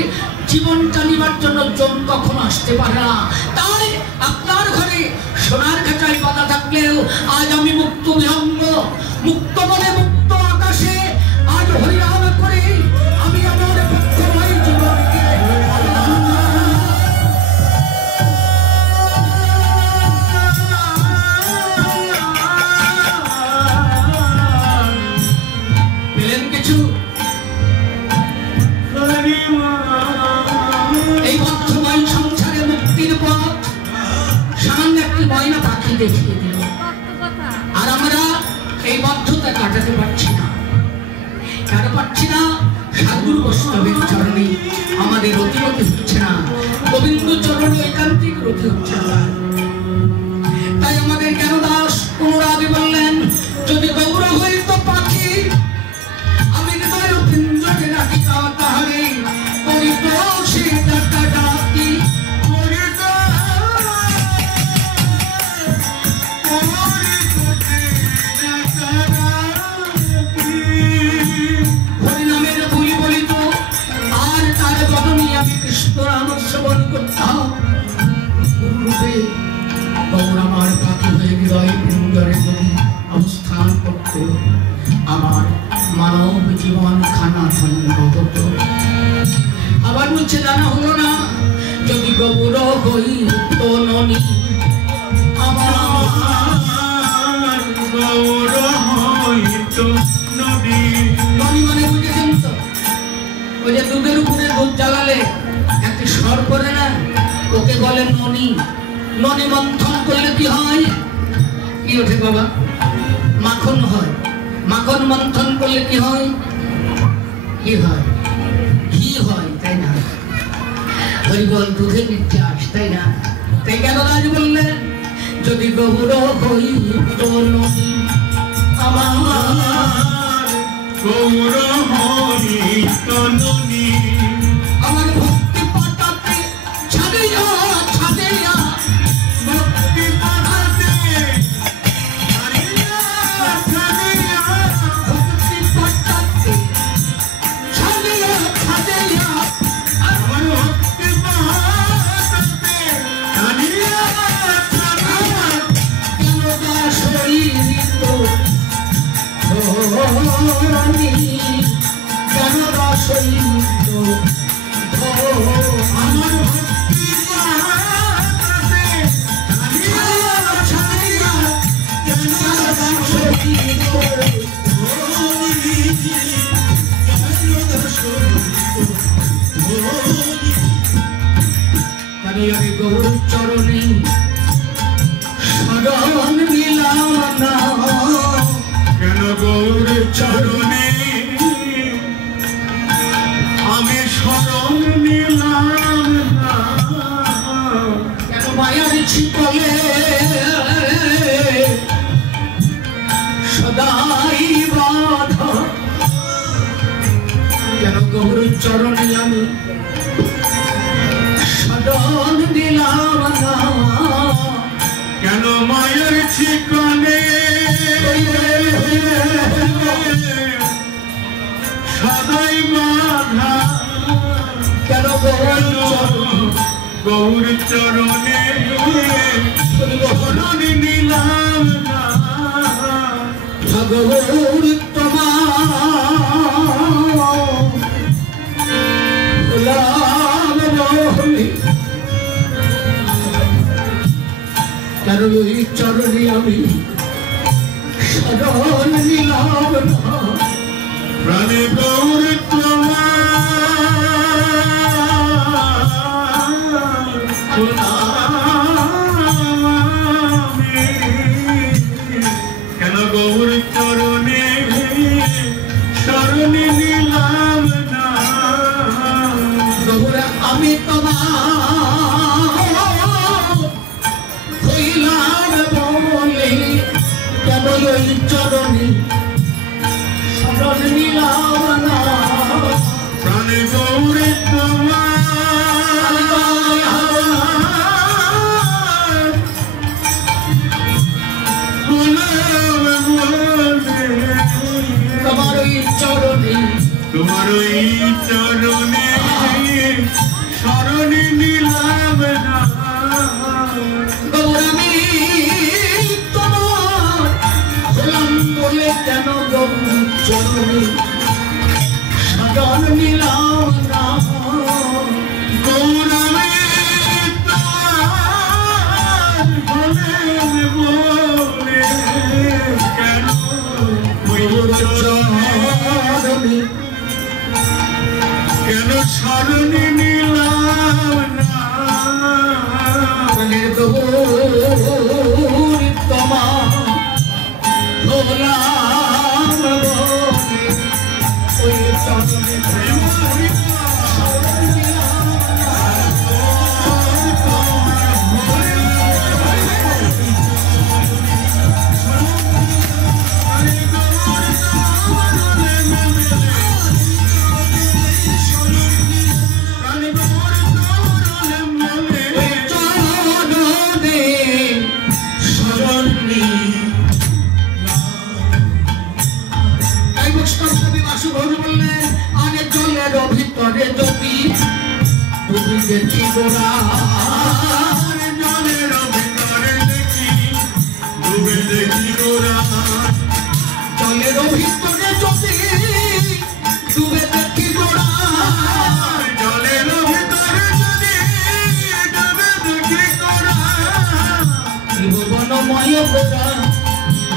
জীবনটা নিবার জন্য জন কখনো আসতে পারে না। তাই আপনার ঘরে সোনার খাঁচায় বাঁধা থাকলেও আজ আমি মুক্ত বিহঙ্গ, মুক্ত মনে মুক্ত আকাশে আজ হরিনাম করে আমি আমার পক্ষময় জীবনকে পেলেন কিছু। এই বদ্ধময় সংসারে মুক্তির পথ সামান্য একটি ময়না পাখি দেখিয়ে দিল, আর আমরা এই বদ্ধতা কাটাতে পারছি না। কেন পারছি না? সাধুর বৈষ্ণবের চরণে আমাদের রতিরতি হচ্ছে না, গোবিন্দ চরণে একান্তিক রতি হচ্ছে না। তাই আমাদের জ্ঞান দাস অনুরাগে বললেন, যদি গৌর হইত পাখি আমি হৃদয় পিঞ্জরে রাখিতা তাহারে করিত সে ডাকা ডাকি, হরিনামের বলি বলিত আর তার বদনে আমি কৃষ্ণ নাম শ্রবণ করতাম। গুরুরূপে গৌর আমার পাখি হয়ে হৃদয় পিঞ্জরে যদি অবস্থান করত, আমার মানব জীবন খানা খন্ড হতো। আবার বলছে জানা হলো না, যদি গৌর হইত ননি আমার হলুদ জ্বালালে একটি সর করে না, ওকে বলে ননি। ননি মন্থন করলে কি হয়? কি ওঠে বাবা? মাখন হয়। মাখন মন্থন করলে কি হয়? কি হয়? ঘি হয়, তাই না? হরিবল দুধে নির্যাস, তাই না? তাই কেন রাজ বললেন যদি গৌর হইত ননি আমার, গৌর হইত ননি, আমার ভক্তি পাতাতে ছাড়িয়া ছাড়িয়া, ভক্তি পাঠাতে ছাড়িয়া ছাড়িয়া, ভক্তি পাতাতে ছাড়িয়া ছাড়িয়া, আমার ভক্তি পাঠাতে ছাড়িয়া ছাড়িয়া, কেন দাসরিত ধনি, কেন দাসরিত আমার ভক্তি পাঠাতে ছাড়িয়া ছাড়িয়া, কেন দাসরিত ধনি, কেন দাসরিত ধনি। আমি গৌর চরণে শরণ নিলাম না, কেন গৌর চরণে আমি শরণ নিলাম না, কেন মায়ার ছিপলে সদাই বাধা, কেন গৌর চরণে আমি শরণ নিলাম না, কেন মায়ের ঠিকানে সদাই বাধা, কেন গৌর চরণে শরণ নিলাম না, ভগবর কেন ওই চরণে আমি শরণ নিলাম না, প্রাণে গৌর কেন গৌর চরণে শরণ নিলাম না, গৌরা আমি তোমার হইলাম বলে কেন ওই চরণে শরণ নিলাম না, প্রাণে গৌর তোমার ওই চরণে তোমার ওই চরণে শরণ নিলাম না, গৌরামি তোমার হলাম বলে কেন গৌর চরণে শরণ নিলাম না, গৌরবে তোমার হলেন বলে কেন ওই চরণে কেন শরণ নিলাম না, গৌর তোমার হলাম বলে ওই চরণে শরণ নিলাম না, ভিতরে যদি তুমি দেখি গোড়া জলের ভিতরে দেখি ডুবে দেখি গোরা, জলের ভিতরে যদি ডুবে দেখি গোড়া, জলের ভিতরে যদি ডুবে দেখি গোরা, ত্রিভুবনময় গোড়া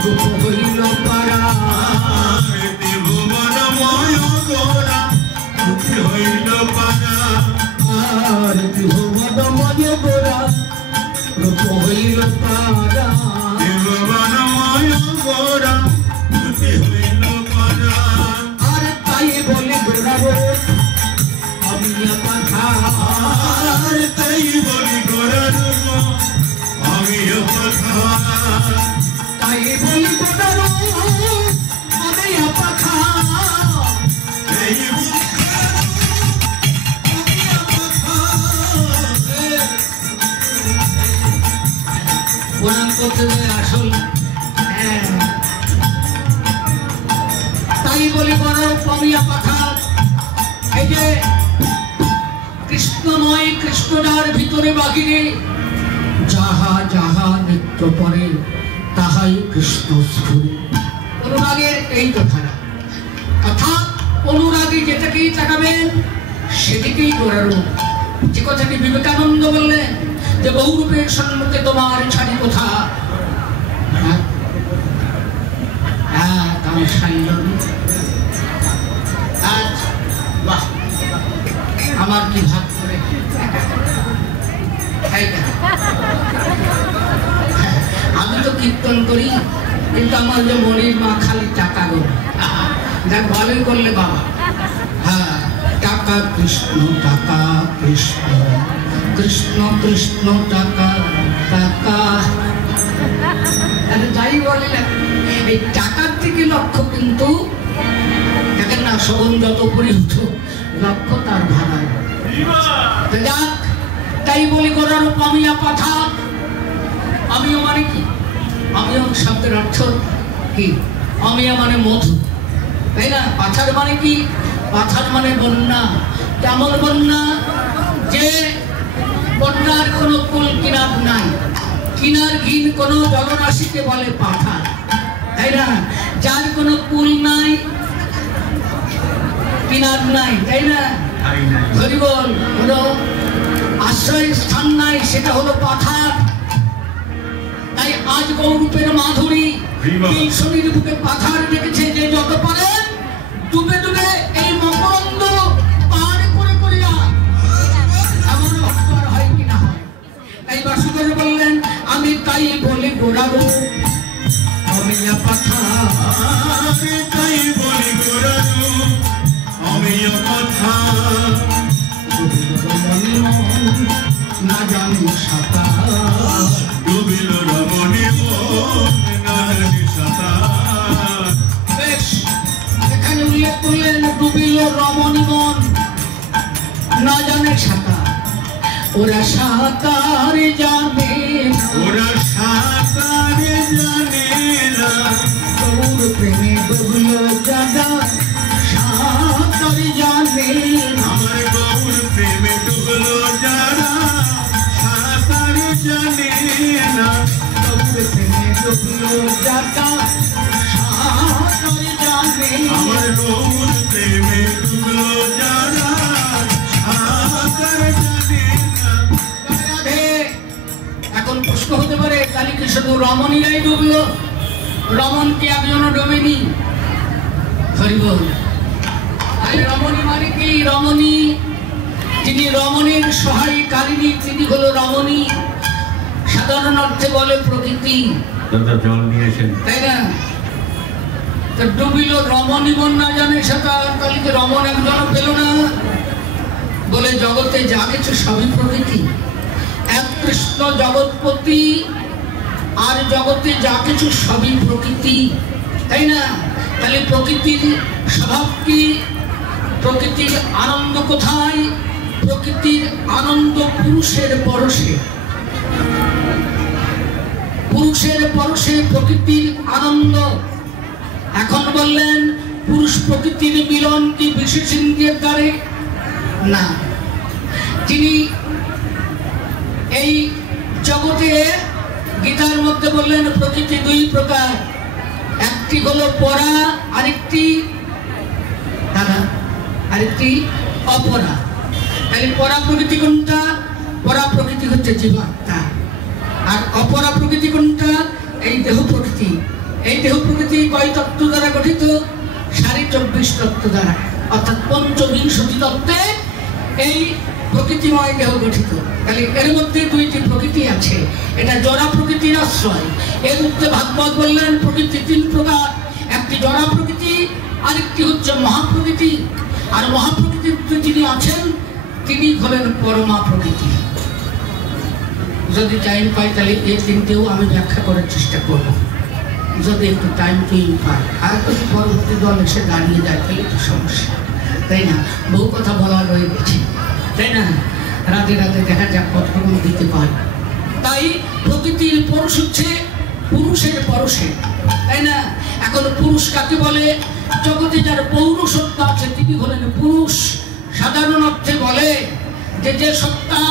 রূপ হইল পারা, ত্রিভুবনময় গোরা রূপ হইল পারা আর দেহবনময় গোরা রূপ হইল পারা দেববনময় গোরা দুটি হইল পারা আর তাই বলে গোরারো আমি কথা আর তাই বলি গোরার আমি কথা তাই বলি গোরারো আমি কথা এই প্রণাম করতে আসল তাই বলি গোরারো পামিয়া কথা এই যে কৃষ্ণময় কৃষ্ণদার ভিতরে বাহিরে যাহা যাহা নিত্য পরে তাহাই কৃষ্ণ স্ফুরে অনুরাগের এই কথাটা অর্থাৎ অনুরাগী যেটাকেই তাকাবেন সেদিকেই গোরারো যে কথাটি বিবেকানন্দ বললেন যে বহুরূপের সম্মুখে তোমার ছাড়ি কোথা আমার কি ভাগ করে আমি তো কীর্তন করি কিন্তু আমার যে মনির মা খালি টাকা গো দেখ ভালোই করলে বাবা হ্যাঁ টাকা কৃষ্ণ কৃষ্ণ কৃষ্ণ টাকা টাকা যাই বলে এই টাকার থেকে লক্ষ্য কিন্তু দেখেন না শোভন যত পরিহিত লক্ষ্য তার ভাড়ায় যাক তাই বলি গোরারো পামিয়া পাথা আমিও মানে কি আমিও শব্দের অর্থ কি আমিও মানে মধু তাই না পাথার মানে কি পাথার মানে বন্যা কেমন বন্যা যে বন্যার কোনো কুল কিনার নাই কিনার ঘিন কোনো জলরাশিকে বলে পাথার তাই না যার কোনো কুল নাই কিনার নাই তাই না হরিবল কোনো আশ্রয় স্থান নাই সেটা হলো পাথার তাই আজ গৌরূপের মাধুরী শরীর বুকে পাথার রেখেছে যে যত পারেন ডুবে ডুবে এই মকরন্দ পার করে করিয়া এমন অক্ষর হয় কি না হয় তাই বাসুদেব বললেন আমি তাই বলি গোরারো অমিয়া পাথা তাই বলি গোরারো আমি কথা না জানি সাঁতার ডুবিল রমণী না জানি সাঁতার বেশ এখানে উল্লেখ করলেন ডুবিল রমণী মন না জানে সাঁতার ওরা সাঁতার জানে ওরা সাঁতার জানে না গৌর প্রেমে ডুবলো জাগা সাঁতার জানে আমার গৌর প্রেমে ডুবলো যারা সাঁতার জানে না গৌর প্রেমে ডুবলো জাগা সাঁতার জানে আমার গৌর প্রেমে ডুবলো যারা সাঁতার জানে না রাধে এখন প্রশ্ন হতে পারে তাহলে কি শুধু রমণীরাই ডুবলো রমণ কি একজনও ডোবেনি হরিবল তাহলে রমণী মানে কি রমণী যিনি রমণীর সহায়কারিণী তিনি হলো রমণী সাধারণ অর্থে বলে প্রকৃতি জল নিয়েছেন তাই না তো ডুবিল রমণী মন না জানে সেটা তাহলে কি রমণ একজনও পেল না বলে জগতে যা কিছু সবই প্রকৃতি এক কৃষ্ণ জগৎপতি আর জগতে যা কিছু সবই প্রকৃতি তাই না তাহলে প্রকৃতির স্বভাব কি প্রকৃতির আনন্দ কোথায় প্রকৃতির আনন্দ পুরুষের পরশে পুরুষের পরশে প্রকৃতির আনন্দ এখন বললেন পুরুষ প্রকৃতির মিলন কি বিশেষ ইন্দ্রিয়ের দ্বারে না তিনি এই জগতে গীতার মধ্যে বললেন প্রকৃতি দুই প্রকার একটি হলো পরা আরেকটি অপরা তাহলে পরা প্রকৃতি কোনটা পরা প্রকৃতি হচ্ছে জীবাত্মা আর অপরা প্রকৃতি কোনটা এই দেহ প্রকৃতি এই দেহ প্রকৃতি কয় তত্ত্ব দ্বারা গঠিত 24.5 তত্ত্ব দ্বারা অর্থাৎ পঞ্চবিংশতি তত্ত্বে এই প্রকৃতিময় দেহ গঠিত। তাহলে এর মধ্যে দুইটি প্রকৃতি আছে, এটা জড়া প্রকৃতির আশ্রয়। এর মধ্যে ভাগবত বললেন প্রকৃতি তিন প্রকার, একটি জড়া প্রকৃতি, আরেকটি হচ্ছে মহাপ্রকৃতি। আর মহাপ্রকৃতিতে যিনি আছেন তিনি হলেন পরমা প্রকৃতি। যদি টাইম পাই তাহলে এই তিনটেও আমি ব্যাখ্যা করার চেষ্টা করব, যদি একটু টাইম পাই। আর যদি পরবর্তী দল এসে দাঁড়িয়ে যায় তাহলে একটু সমস্যা, তাই না? বহু কথা বলা রয়ে গেছে, তাই না? রাতে রাতে দেখা যাক কতটুকু দিতে পারে। তাই প্রকৃতির পরশ হচ্ছে পুরুষের পরশে, তাই না? এখন পুরুষ কাকে বলে? জগতে যার পৌরসত্তা আছে তিনি হলেন পুরুষ। সাধারণ অর্থে বলে যে সত্তা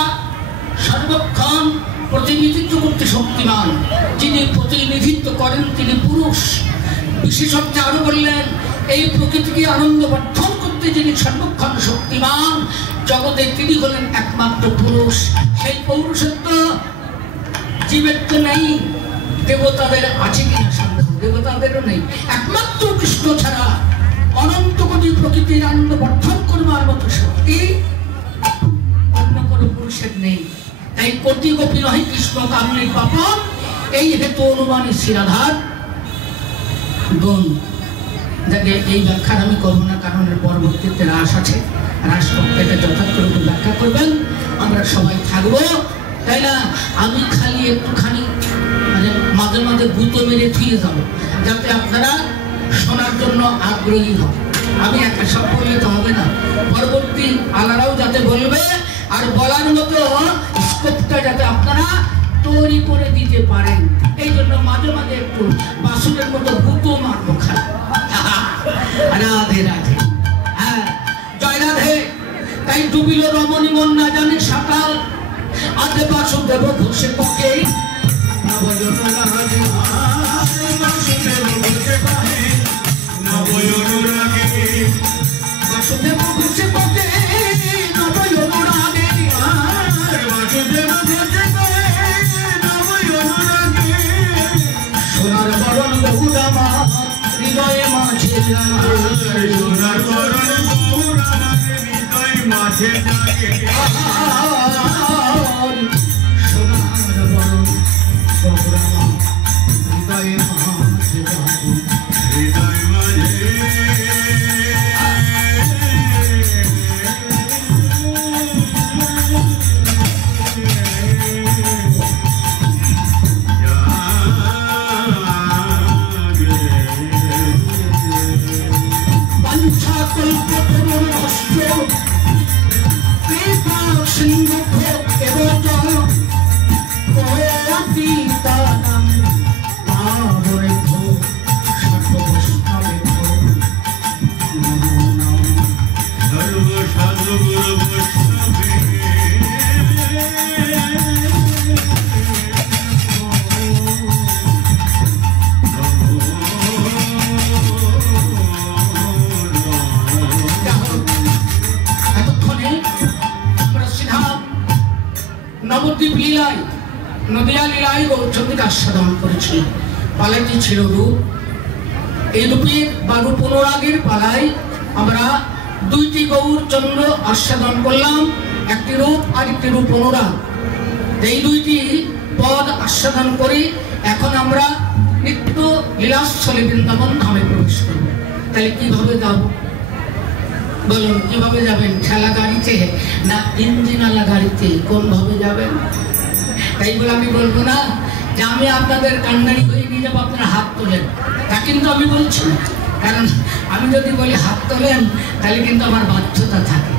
সর্বক্ষণ প্রতিনিধিত্ব করতে শক্তিমান, যিনি প্রতিনিধিত্ব করেন তিনি পুরুষ। বিশেষ অর্থে আরো বললেন এই প্রকৃতিকে আনন্দবর্ধন করতে যিনি সর্বক্ষণ শক্তিমান জগতে তিনি হলেন একমাত্র পুরুষ। সেই পৌরুষত্ব জীবের তো নেই, দেবতাদের আছে কিনা সন্দেহ, দেবতাদেরও নেই। একমাত্র কৃষ্ণ ছাড়া অনন্ত কোটি প্রকৃতির আনন্দবর্ধন করবার মতো শক্তি অন্য কোনো পুরুষের নেই। তাই কোটি গোপী নয় কৃষ্ণ কারণের পাপন, এই হেতু অনুমানী শিরাধার গুণ। যাকে এই ব্যাখ্যার আমি করবো না, কারণ এর পরবর্তীতে রাস আছে, রাস এটা যথাক্রমে ব্যাখ্যা করবেন, আমরা সবাই থাকবো, তাই না? আমি খালি একটুখানি মানে মাঝে মাঝে গুঁতো মেরে থুয়ে যাবো, যাতে আপনারা শোনার জন্য আগ্রহী হন। আমি একা সব বললে তো হবে না, পরবর্তী আলারাও যাতে বলবে, আর বলার মতো স্কোপটা যাতে আপনারা তৈরি করে দিতে পারেন, এই জন্য মাঝে মাঝে একটু বাসুরের মতো গুঁতো মারবো খালি। রাধে রাধে, হ্যাঁ জয় রাধে। তাই ডুবিল রমণী মন না জানে সাঁতার, আধে বাসুদেব ঘষে পকে বাসুদেব ঘষে পকে নবই অনুরাগে, সোনার বরণ বহুরামা হৃদয়ে মাঝে সোনার বরণ বহুরামা হৃদয় মাঝে জাগে, সোনার বরণ বহুরামা হৃদয়ে মাঝে জাগে, হৃদয় মাঝে নবদ্বীপ লীলায় নদিয়া লীলায় গৌরচন্দ্রকে আস্বাদন করেছিলেন। পালাটি ছিল রূপ, এই রূপের বা রূপ অনুরাগের পালায় আমরা দুইটি গৌরচন্দ্র আস্বাদন করলাম, একটি রূপ আর একটি রূপ অনুরাগ। এই দুইটি পদ আস্বাদন করে এখন আমরা নিত্য লীলাস্থলে বৃন্দাবন ধামে প্রবেশ করব। তাহলে কিভাবে যাব বলুন? কিভাবে যাবেন? ঠেলা গাড়িতে না ইঞ্জিনওয়ালা গাড়িতে? কোন ভাবে যাবেন? তাই বলে আমি বলবো না যে আমি আপনাদের কান্নারি হয়ে নিয়ে যাবো, আপনারা হাত তোলেন, তা কিন্তু আমি বলছি না। কারণ আমি যদি বলি হাত তোলেন তাহলে কিন্তু আমার বাধ্যতা থাকে,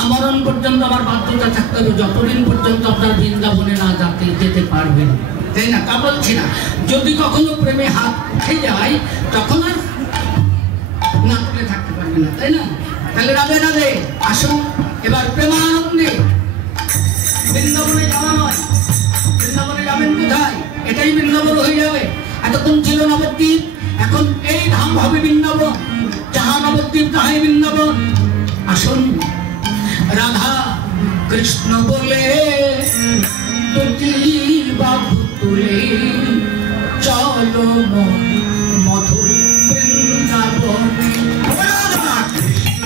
আমরণ পর্যন্ত আমার বাধ্যতা থাকতে হবে, যতদিন পর্যন্ত আপনার বৃন্দাবনে না যেতে পারবেন, তাই না? তা বলছি না। যদি কখনো প্রেমে হাত উঠে যায় তখন আর না তুলে থাকতে পারবে না, তাই না? তাহলে রাধে রাধে, আসুন এবার প্রেমানন্দে বৃন্দাবনে যাওয়া নয়। বৃন্দাবনে যাবেন কোথায়? এটাই বৃন্দাবন হয়ে যাবে। এতক্ষণ ছিল নবদ্বীপ, এখন এই ধাম হবে বৃন্দাবন, যাহা নবদ্বীপ তাহাই বৃন্দাবন। আসুন রাধা কৃষ্ণ বলে দুটি বাহু তুলে চলো মধুর বৃন্দাবন। রাধা কৃষ্ণ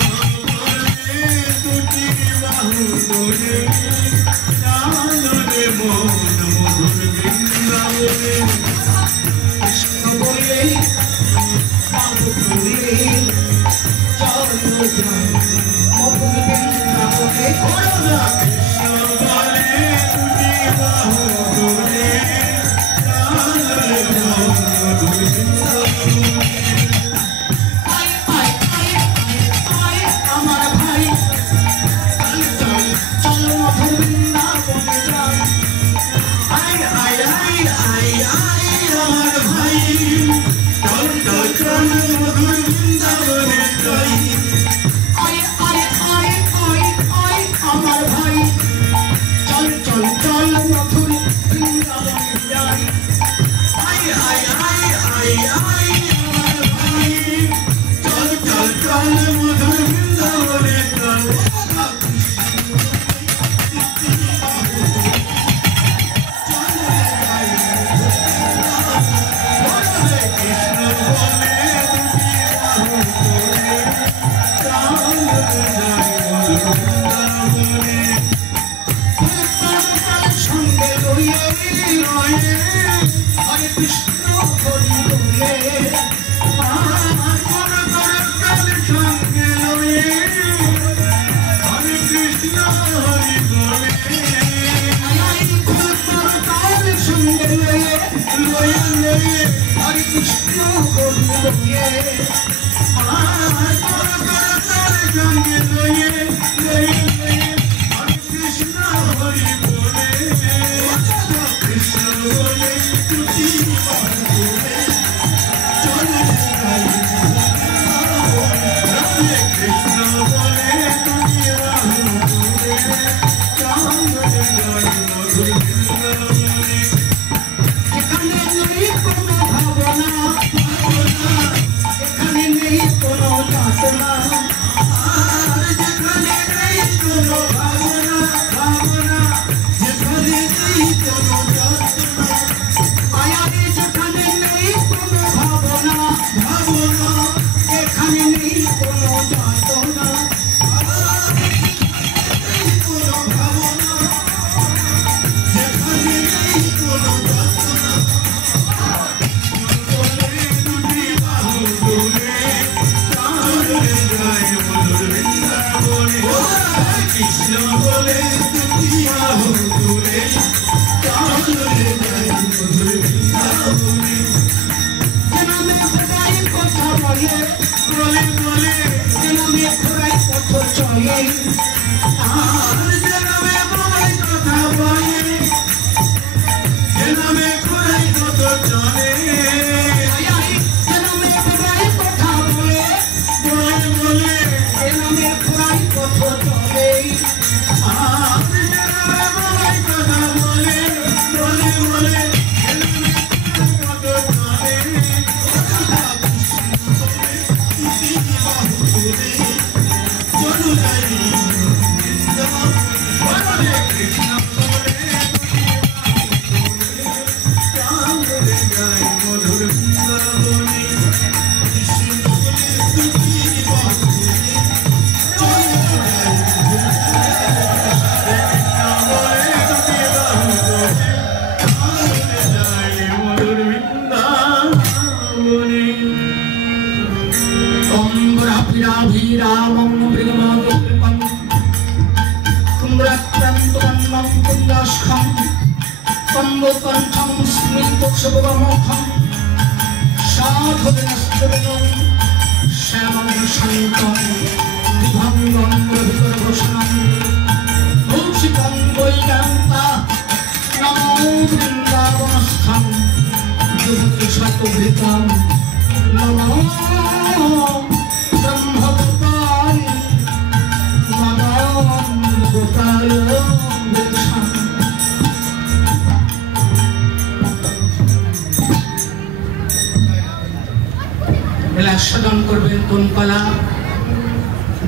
সাধন করবেন কোন পালা?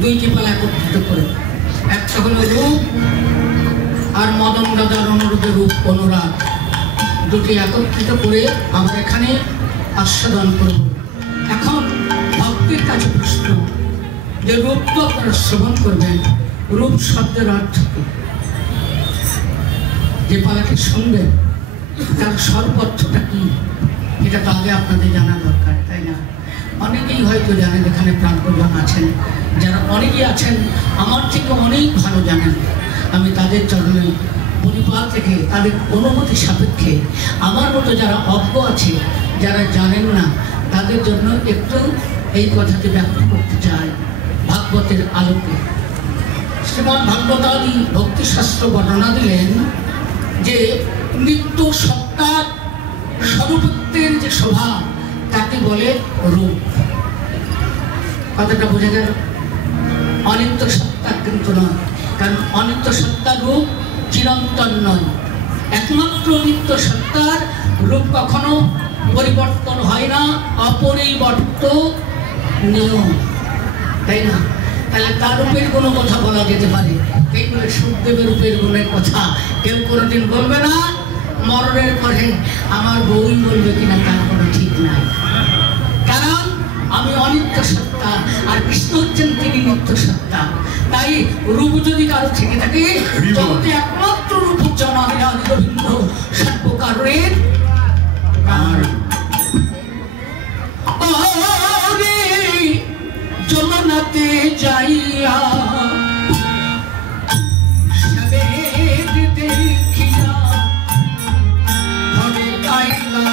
দুইটি পালা একত্রিত করে, একটা হলো রূপ আর মদন রাজার অনুরূপে রূপ অনুরাগ, দুটি একত্রিত করে আমরা এখানে আস্বাদন করব। এখন ভক্তের কাছে প্রশ্ন যে রূপ তো আপনারা শ্রবণ করবেন, রূপ শব্দের অর্থ কি? যে পালাটি শুনবেন তার সর্বর্থটা কি, এটা তো আগে আপনাদের জানা দরকার, তাই না? অনেকেই হয়তো জানেন, এখানে প্রাণপ্রজন আছেন, যারা অনেকেই আছেন আমার থেকে অনেক ভালো জানেন। আমি তাদের চরণে পরিবার থেকে তাদের অনুমতি সাপেক্ষে আমার মতো যারা অজ্ঞ আছে, যারা জানেন না, তাদের জন্য একটু এই কথাটি ব্যক্ত করতে চাই ভাগবতের আলোকে। শ্রীমদ্ ভাগবতাদি ভক্তিশাস্ত্র বর্ণনা দিলেন যে নিত্য সত্তার স্বরূপত্বের যে শোভা তাকে বলে রূপ। কথাটা বোঝা গেল? অনিত্য সত্তা কিন্তু নয়, কারণ অনিত্য সত্তার রূপ চিরন্তন নয়। একমাত্র নিত্য সত্তার রূপ কখনো পরিবর্তন হয় না, অপরিবর্তনীয়, তাই না? তাহলে তার রূপের কোনো কথা বলা যেতে পারে, এই বলে সুখদেবের রূপের গুণের কথা কেউ কোনোদিন বলবে না। মরণের পরে আমার বউই বলবে কিনা তার কোনো ঠিক নাই, কারণ আমি অনিত্য সত্তা আর কৃষ্ণ হচ্ছেন তিনি নিত্য সত্তা। তাই রূপ যদি কারো থেকে থাকে, জগতে একমাত্র রূপ হচ্ছে অনাদি আদি গোবিন্দ সর্বকারের কারণ। যমুনাতে যাইয়া সবেদ দেখিয়া ঘরে আইলা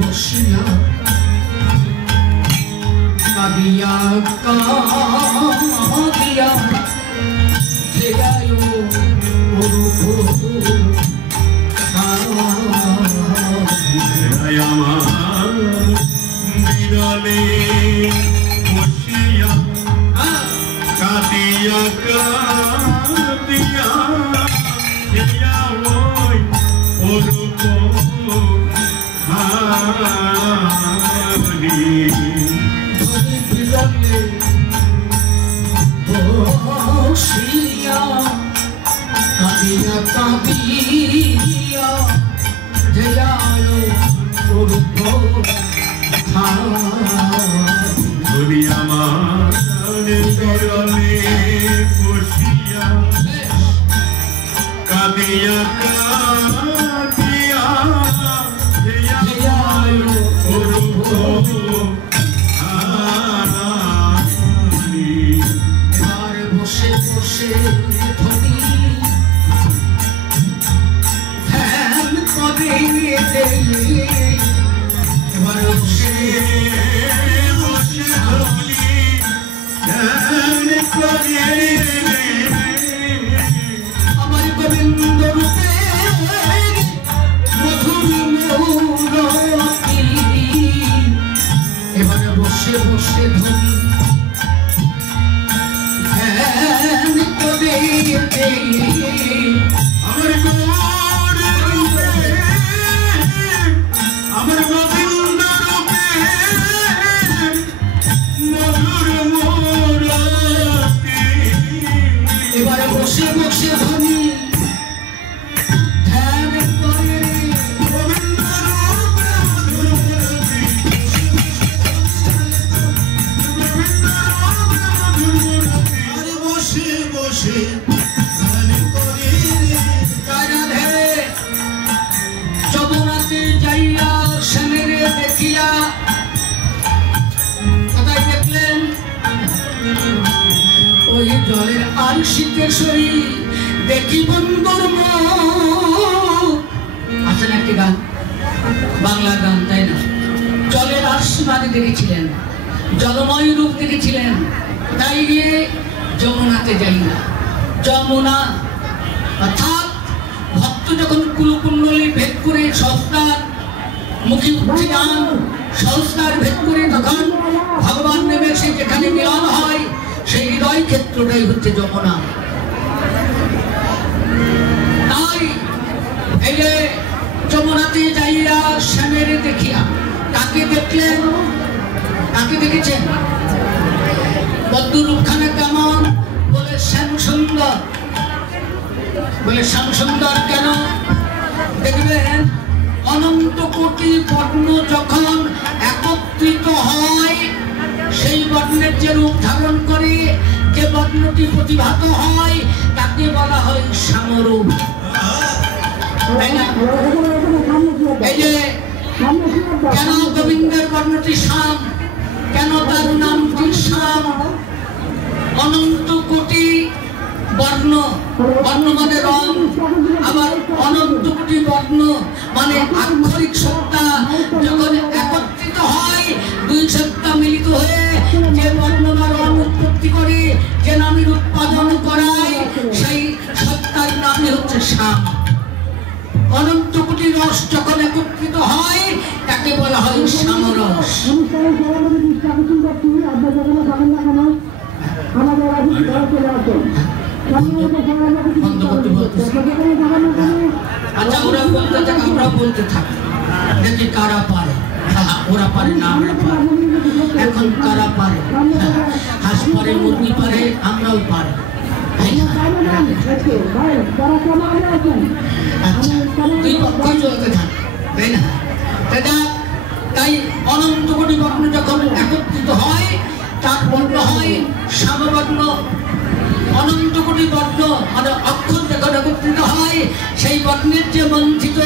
বসিয়া কাঁদিয়া কাঁদিয়া বিরলে বসিয়া কাঁদিয়া কাঁদিয়া অরূপ বসিয়া কাঁদিয়া কাঁদিয়া জয়ালো অরূপ ধরি আমার বিরলে বসিয়া কাঁদিয়া কাঁদিয়া জয়ালো অরূপ বসে বসে ধনী ধ্যান করে এবার বসে বসে ধনী ধ্যান করে আমার গোবিন্দ রূপে মধুর মূরতি এবার বসে বসে ধনী আমার আমার গোবিন্দ রূপে মধুর মূরতি এবারে বসে বসে ধনী ধ্যান করে গোবিন্দ রূপে মধুর মূরতি গোবিন্দ রূপে মধুর মূরতি আরে বসে বসে ধ্যান করে কারাধে যমুনাতে যাইয়া শ্যামেরে দেখিয়া কোথায় দেখলেন? ওই জলের আরশিতে সই দেখি বন্ধুর মুখ। আছে না একটি গান, বাংলা গান, তাই না? জলের আশীর্বাদে দেখেছিলেন, জলময় রূপ দেখেছিলেন, তাই গিয়ে যমুনাতে যাইয়া। যমুনা অর্থাৎ ভক্ত যখন কুলকুণ্ডলী ভেদ করে সংস্কার মুখী উচ্চারণ সংস্কার ভেদ করে তখন ভগবান নেমে এসে যেখানে মিলন হয় সেই হৃদয় ক্ষেত্রটাই হচ্ছে যমুনা। তাই এই যে যমুনাতে যাইয়া শ্যামেরে দেখিয়া, কাকে দেখলেন? কাকে দেখেছেন? বদ্ধরূপখানা কেমন? বলে শ্যাম সুন্দর। বলে শ্যাম সুন্দর কেন? দেখবেন কোটি বর্ণ যখন একত্রিত হয়, সেই বর্ণের যে রূপ ধারণ করে, যে বর্ণটি প্রতিভাত হয়, তাকে বলা হয় সামরূপ। তাই না? এই যে কেন গোবিন্দের বর্ণটি শ্যাম, কেন তার নামটি শ্যাম? অনন্ত কোটি বর্ণ, বর্ণ মানে রং, আবার অনন্ত কোটি বর্ণ মানে আক্ষরিক সত্তা যখন একত্রিত হয়, দুই সত্তা মিলিত হয়ে যে বর্ণ বা রং উৎপত্তি করে, যে নামের উৎপাদন করায়, সেই সত্তার নামই হচ্ছে শ্যাম। অনন্ত কোটি রস যখন একত্রিত হয়, তাকে বলা হয় শ্যামরস। আচ্ছা, ওরা বলতে থাকে, আমরা বলতে থাকি, দেখি কারা পারে। ওরা পারে না, আমরা পারি। এখন কারা পারে? হাঁস পারে, মুরগি পারে, আমরাও পারি। দুই পক্ষই চলতে থাকে, তাই না? তাই অনন্ত কোটি বর্ণ যখন একত্রিত হয়, তার বর্ণ হয় শ্যামবর্ণ। অনন্ত কোটি বর্ণ মানে অক্ষর যখন একত্রিত হয়, সেই বর্ণের যে মন্থিত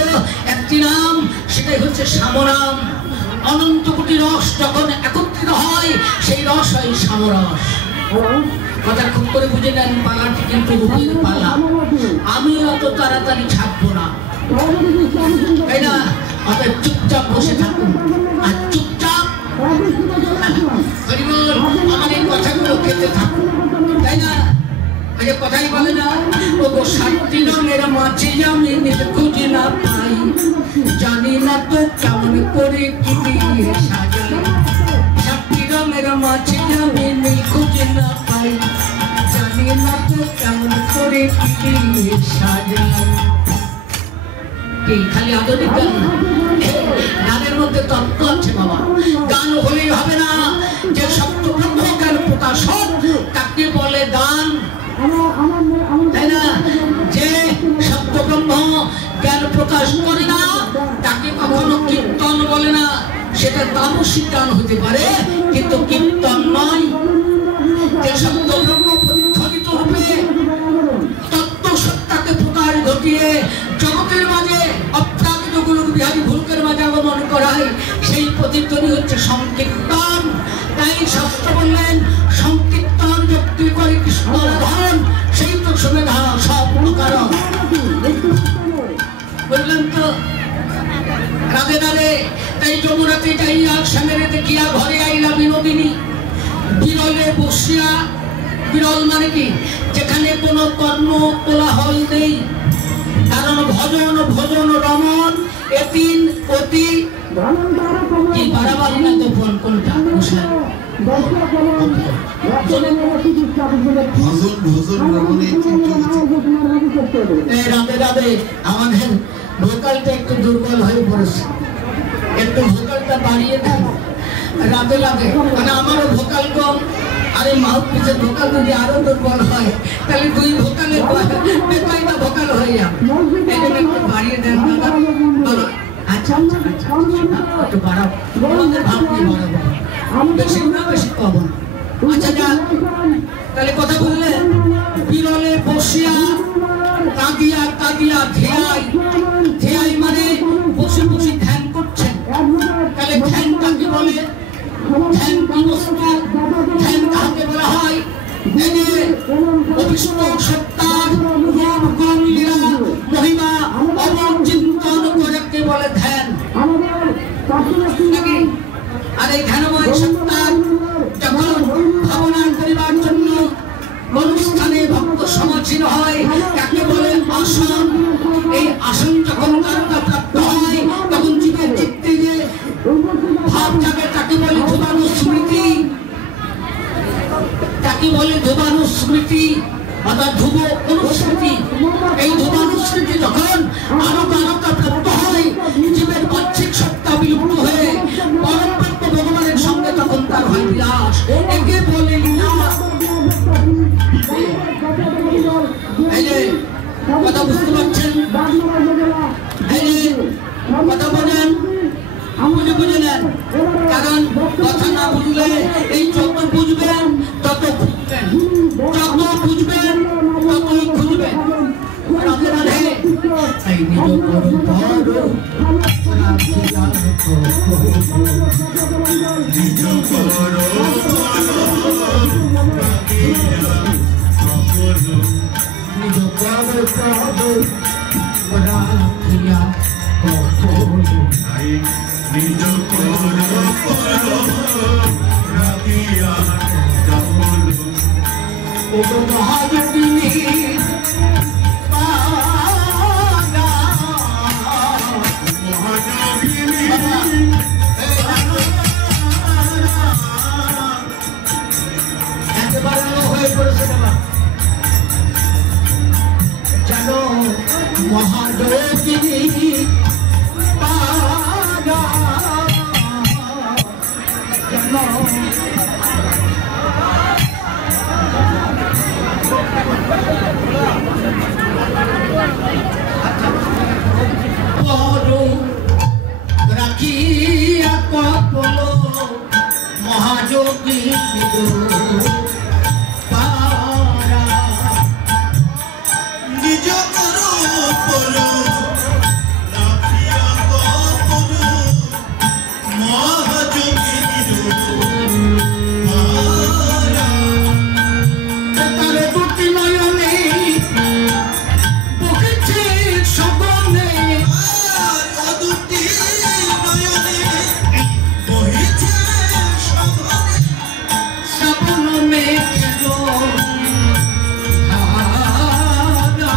একটি নাম, সেটাই হচ্ছে শ্যামনাম। অনন্ত কোটি রস যখন একত্রিত হয়, সেই রস হয় শ্যামরস। কথা খুব করে বুঝে নেন, পালাটি কিন্তু রূপের পালা। আমি অত তাড়াতাড়ি ছাড়বো না, তাই না? অতএব চুপচাপ বসে থাকুন, আর চুপচাপ আমার এই কথাগুলো খেতে থাকুন, তাই না? কথাই বলে না, ও গো সাতটি রঙের মাঝে আমি খুঁজে না পাই, জানি না তো কেমন করে কি দিয়ে সাজাই। সাতটি রঙের মাঝে আমি খুঁজে না পাই, জানি না তো কেমন করে কি দিয়ে সাজাই। খালি আধুনিক গান, গানের মধ্যে তত্ত্ব আছে বাবা। গান হলেই হবে না, যে সপ্তব্রহ্ম জ্ঞান প্রকাশক তাকে বলে গান, তাই না? যে সপ্তব্রহ্ম জ্ঞান প্রকাশ করে না, তাকে কখনো কীর্তন বলে না। সেটা তামসিক গান হতে পারে, কিন্তু কীর্তন নয়। যে সপ্তব্রহ্ম প্রতিধ্বনিত রূপে তত্ত্ব সত্তাকে প্রকাশ ঘটিয়ে জগতের মাঝে অপ্রাকৃত গুরুর বিহারী ভুলকের মাঝে আগমন করায়, সেই প্রতিধ্বনি হচ্ছে সংকীর্তন। তাই শাস্ত্র বললেন, সংকীর্তন যুক্তি করে কৃষ্ণ ধন, সেই তো সুমেধা সব কারণ। বললেন তো রাধে রাধে। তাই যমুনাতে যাইয়া স্বামীরে দেখিয়া ঘরে আইলা বিনোদিনী, বিরলে বসিয়া। বিরল মানে কি? যেখানে কোনো কর্ম কোলাহল নেই, কারণ ভজন ভজন রমন এতিন অতি কি বাড়াবাড়ি না তো ফোন কোনটা রাধে রাধে। আমাদের ভোকালটা একটু দুর্বল হয়ে পড়েছে, একটু ভোকালটা বাড়িয়ে দেন। রাধে রাধে মানে আমারও ভোকাল কম, আরে মাউথপিসের ভোকাল যদি আরো দুর্বল হয়, তাহলে দুই ভোকালের বেকায়দা ভোকাল হয়ে যাবে। এই জন্য একটু বাড়িয়ে দেন দাদা। আচ্ছা আচ্ছা আচ্ছা, একটু বাড়াবো, আমাদের ভাব নিয়ে বাড়াবো, বেশি না বেশি পাবো না। আচ্ছা যান, তাহলে কথা বললে বিরলে বসিয়া কাঁদিয়া কাঁদিয়া ধ্যায়। ধ্যায় মানে বসে বসে ধ্যান করছেন। তাহলে ধ্যান কাকে বলে? ধ্যান কি বস্তু? ধ্যান কাকে বলা হয়? অভিষ্ট সত্তার রূপ গুণ লীলা মহিমা অবচিন্তন করে বলে ধ্যান। আর এই ধ্যানময় সত্তার যখন ভাবনা করিবার জন্য অনুষ্ঠানে ভক্ত সমাসীন হয়, তাকে বলে আসন। এই আসন যখন কারণটা প্রাপ্ত হয়, তখন জীবের চিত্তে যে ভাব যাবে, তাকে বলে ধ্রুবানুস্মৃতি। তাকে বলে ধ্রুবানুস্মৃতি, অর্থাৎ ধ্রুব অনুস্মৃতি। এই ধ্রুবানুস্মৃতি যখন আলোকা প্রাপ্ত হয়, জীবের বাহ্যিক সত্তা বিলুপ্ত হয়ে পরম ব্রহ্ম ভগবানের সঙ্গে তখন তার হয় বিলাস। একে বলে লীলা। এই যে কথা বুঝতে পারছেন? এই যে নেন, বুঝে নেন, কারণ কথা না বুঝলে এই যত বুঝবেন তত খুঁজবেন, যত বুঝবেন ততই খুঁজবেন। রাধে রাধে। তাই নিজ করো ধরো রাখিয়া নিজ করো নিজ করো রাখিয়া নিজ করো রাখিয়া ও মহাযোগিনী জানো মহাযোগিনী রাখিয়া কপল মহাযোগী পারা নিজ করো পরো রাখিয়া করো মহাযোগী তার দুটি নয়নে বহেছে সবনে দুটি নয়নে বহিছে সবনে শ্রাবণ মেঘেল ধারা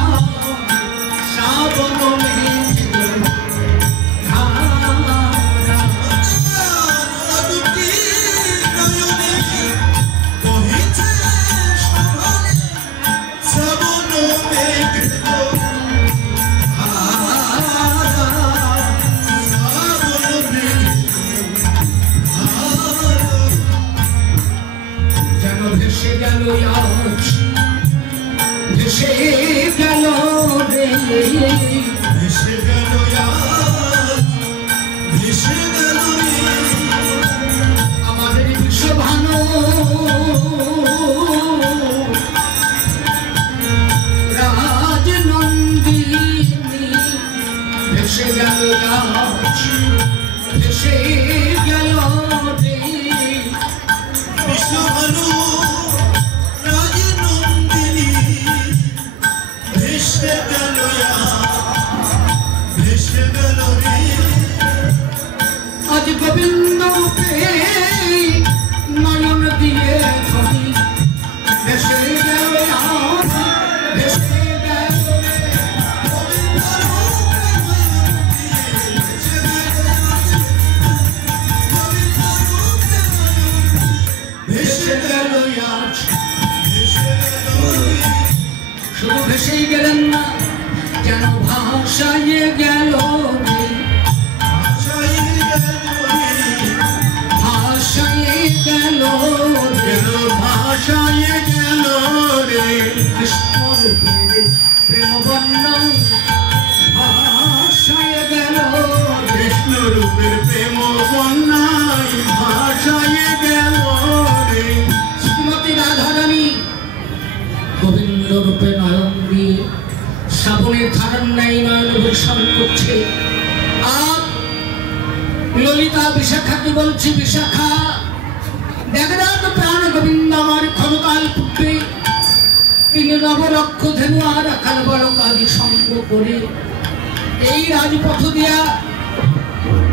শ্রাবণ মেঘেল ধারা দুটি নয়নে বহিছে সবনে শ্রাবণ মেঘ যেন ভেসে গেল আজ ভেসে গেল রে ভেসে গেল ভেসে গেল আমাদের বিশ্বভানু রাজনন্দিনী ভেসে গেল আজ ভেসে গেল রে বিশ্বভানু রাজনন্দিনী ভেসে গেল ভেসে গেল রে আজ গোবিন্দ নয়ন দিয়ে ধরি ভেসে গেল আজ ভেসে গেল ভেসে গেল আজ শুধু ভেসেই গেলেন না, যেন ভাষায় গেল রে ভাষায় গেল রে ভাষায় গেল রে কৃষ্ণরূপে প্রেম বন্যায় ভাষায় গেল রে কৃষ্ণ রূপের প্রেম বন্যায় ভাষায় গেল রে শ্রীমতী রাধারানী গোবিন্দ রূপে নয়ন দিয়ে শ্রাবণের ধারণ ন্যায় নয়ন বর্ষণ করছে। আর ললিতা বিশাখাকে বলছি, বিশাখা দেখ তো প্রাণ গোবিন্দ আমার ক্ষমতাল পুত্রে তিনি নবলক্ষ ধেনু আর আকাল বালক আদি সঙ্গ করে এই রাজপথ দিয়া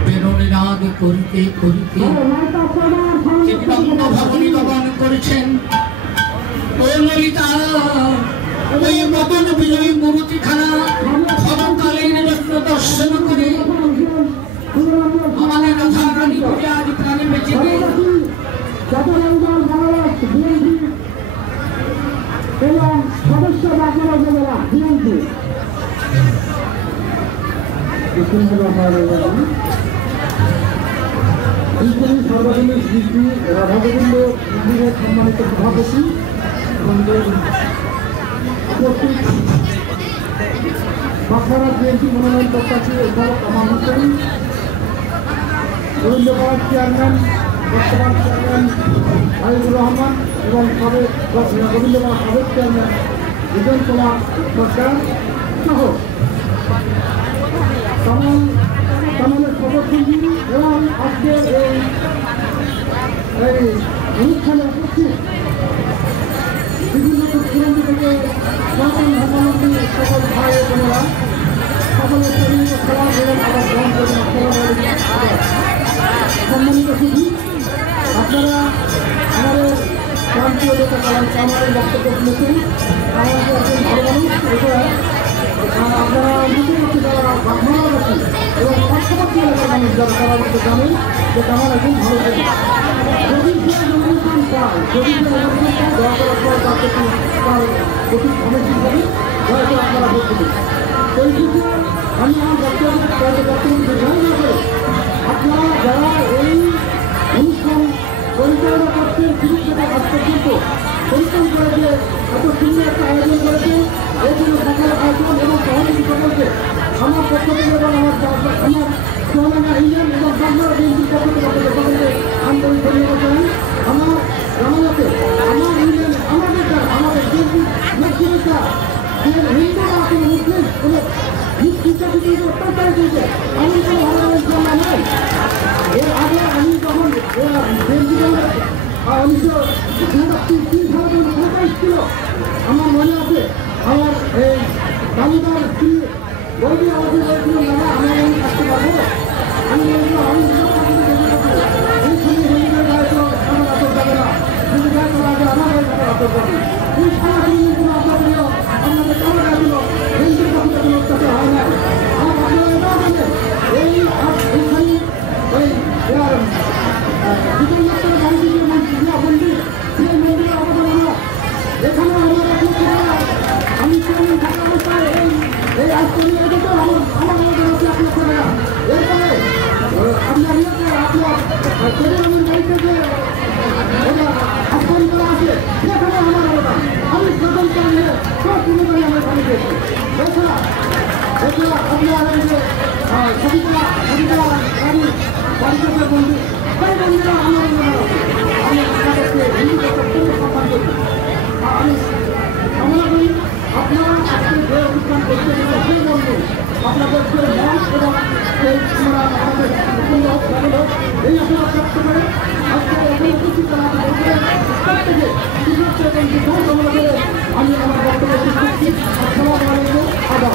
বেরোনে রাগ করিতে করিতে তিনি নন্দ ভবনী গমন করেছেন। ও ললিতা ওই মদন বিজয়ী মূর্তিখানা ক্ষমকালীন যত্ন দর্শন করে আমাদের রাধারানী পূজা আজ প্রাণে বেঁচে গিয়ে এবং সদস্য বাজারা জেলা বিএনপি সর্বজনীন শিল্পী রাধাগোবিন্দ মন্দিরের সম্মানিত সভাপতি উপস্থিত বাঁকুড়া বিএনপি মনোনয়ন প্রত্যাশী অধ্যাপক কামাল হোসেন রবীন্দ্রপাড়ার চেয়ারম্যান বর্তমান চেয়ারম্যান হাবিবুর রহমান এবং রবীন্দ্রপাড়ার সাবেক চেয়ারম্যান বিজন কুমার সরকার সহ তামালের সদস্যবৃন্দ এবং আজকের এই অনুষ্ঠানে উপস্থিত বিভিন্ন দূরদূরান্ত থেকে সনাতন ধর্মাবলম্বী সকল ভাই ও বোনেরা সকলের শরীর খেলা এবং আবার গ্রহণ করবেন সম্মানিত শুধু আপনারা আমাদের প্রান্তীয় লোকের আমাদের বক্তব্য শুনেছেন আমাদের একজন ভালো মানুষ এটা আপনারা বুঝতে পারছি যারা বাংলাবাসী এবং পার্শ্ববর্তী এলাকার মানুষ যারা তারা বলতে জানেন যে আমার একজন ভালো যদি সে অনুমোদন পায় যদি সে অনুমোদন পায় দয়া করার পর তার প্রতি তার প্রতি কমিটি হবে দয়া করে আপনারা বলতে দিন সেই ক্ষেত্রে আমি আমার বক্তব্য জানি না আপনারা যারা এই অনুষ্ঠান পরিচালনা করছেন শুরু থেকে আজ পর্যন্ত পরিশ্রম করে যে এত সুন্দর একটা আয়োজন করেছে এই জন্য সকল আয়োজন এবং সহযোগী সকলকে আমার পক্ষ থেকে এবং আমার সোহানা ইউনিয়ন এবং বাংলা বিএনপির পক্ষ থেকে সকলকে আন্তরিক ধন্যবাদ জানাই আমার জামানাতে আমার ইউনিয়ন আমাদের আমাদের বিএনপি নেতৃত্বটা যে হিন্দু বা কোনো মুসলিম কোনো শিক্ষার্থী অত্যাচার দিয়েছে আমি কোনো ভালো ইসলাম নাই এর আগে আমি যখন বিএনপি 1927 ছিল আমার মনে আছে আমার এই দামিদার স্ত্রী বলবি আমাকে বলছিল দাদা আমি আমি থাকতে পারবো আমি এই ছবি হিন্দুদের গায়ে তো আমার আতর যাবে না কিন্তু গায়ে তো আগে আমার গায়ে আতর যাবে এই সারাদিন কোনো আপনাদের আপনাদের কারো গায়ে দিল হিন্দুর কাছে কোনো অত্যাচার হয় না আমার আপনারা এটাও জানেন এইখানে ওই বিজয়নগরের বাড়িতে যে মন্দির সেই মন্দিরের অবদান আমার এখানে আমার আমি চেয়ারম্যান থাকা অবস্থায় এই আজকের এটাতে আমার অবদান আছে আপনার ছেলেরা এরপরে আপনার ইয়েতে আপনার চেয়ারম্যানের বাড়িতে যে আস্থান করা আছে সেখানে আমার অবদান আমি স্বতন্ত্র নিয়ে সব অনুদানে আমার বাড়ি পেয়েছি এছাড়া আপনার এই যে সবিতা বাড়িতে যে মন্দির সেই মন্দিরে আমার আমি আপনাদেরকে হিন্দুকে অত্যন্ত সম্মান করি আমি কামনা করি আপনারা আজকে যে অনুষ্ঠান করতে গেলে সেই মন্দির আপনাদের যে মন এবং সেই আমাদের এই আশীর্বাদ প্রাপ্ত করে আজকে এখানে উপস্থিত করা প্রত্যেকে সুযোগ এবং বিধান কামনা করে আমি আমার বক্তব্য শেষ করছি আসসালামু আলাইকুম আবার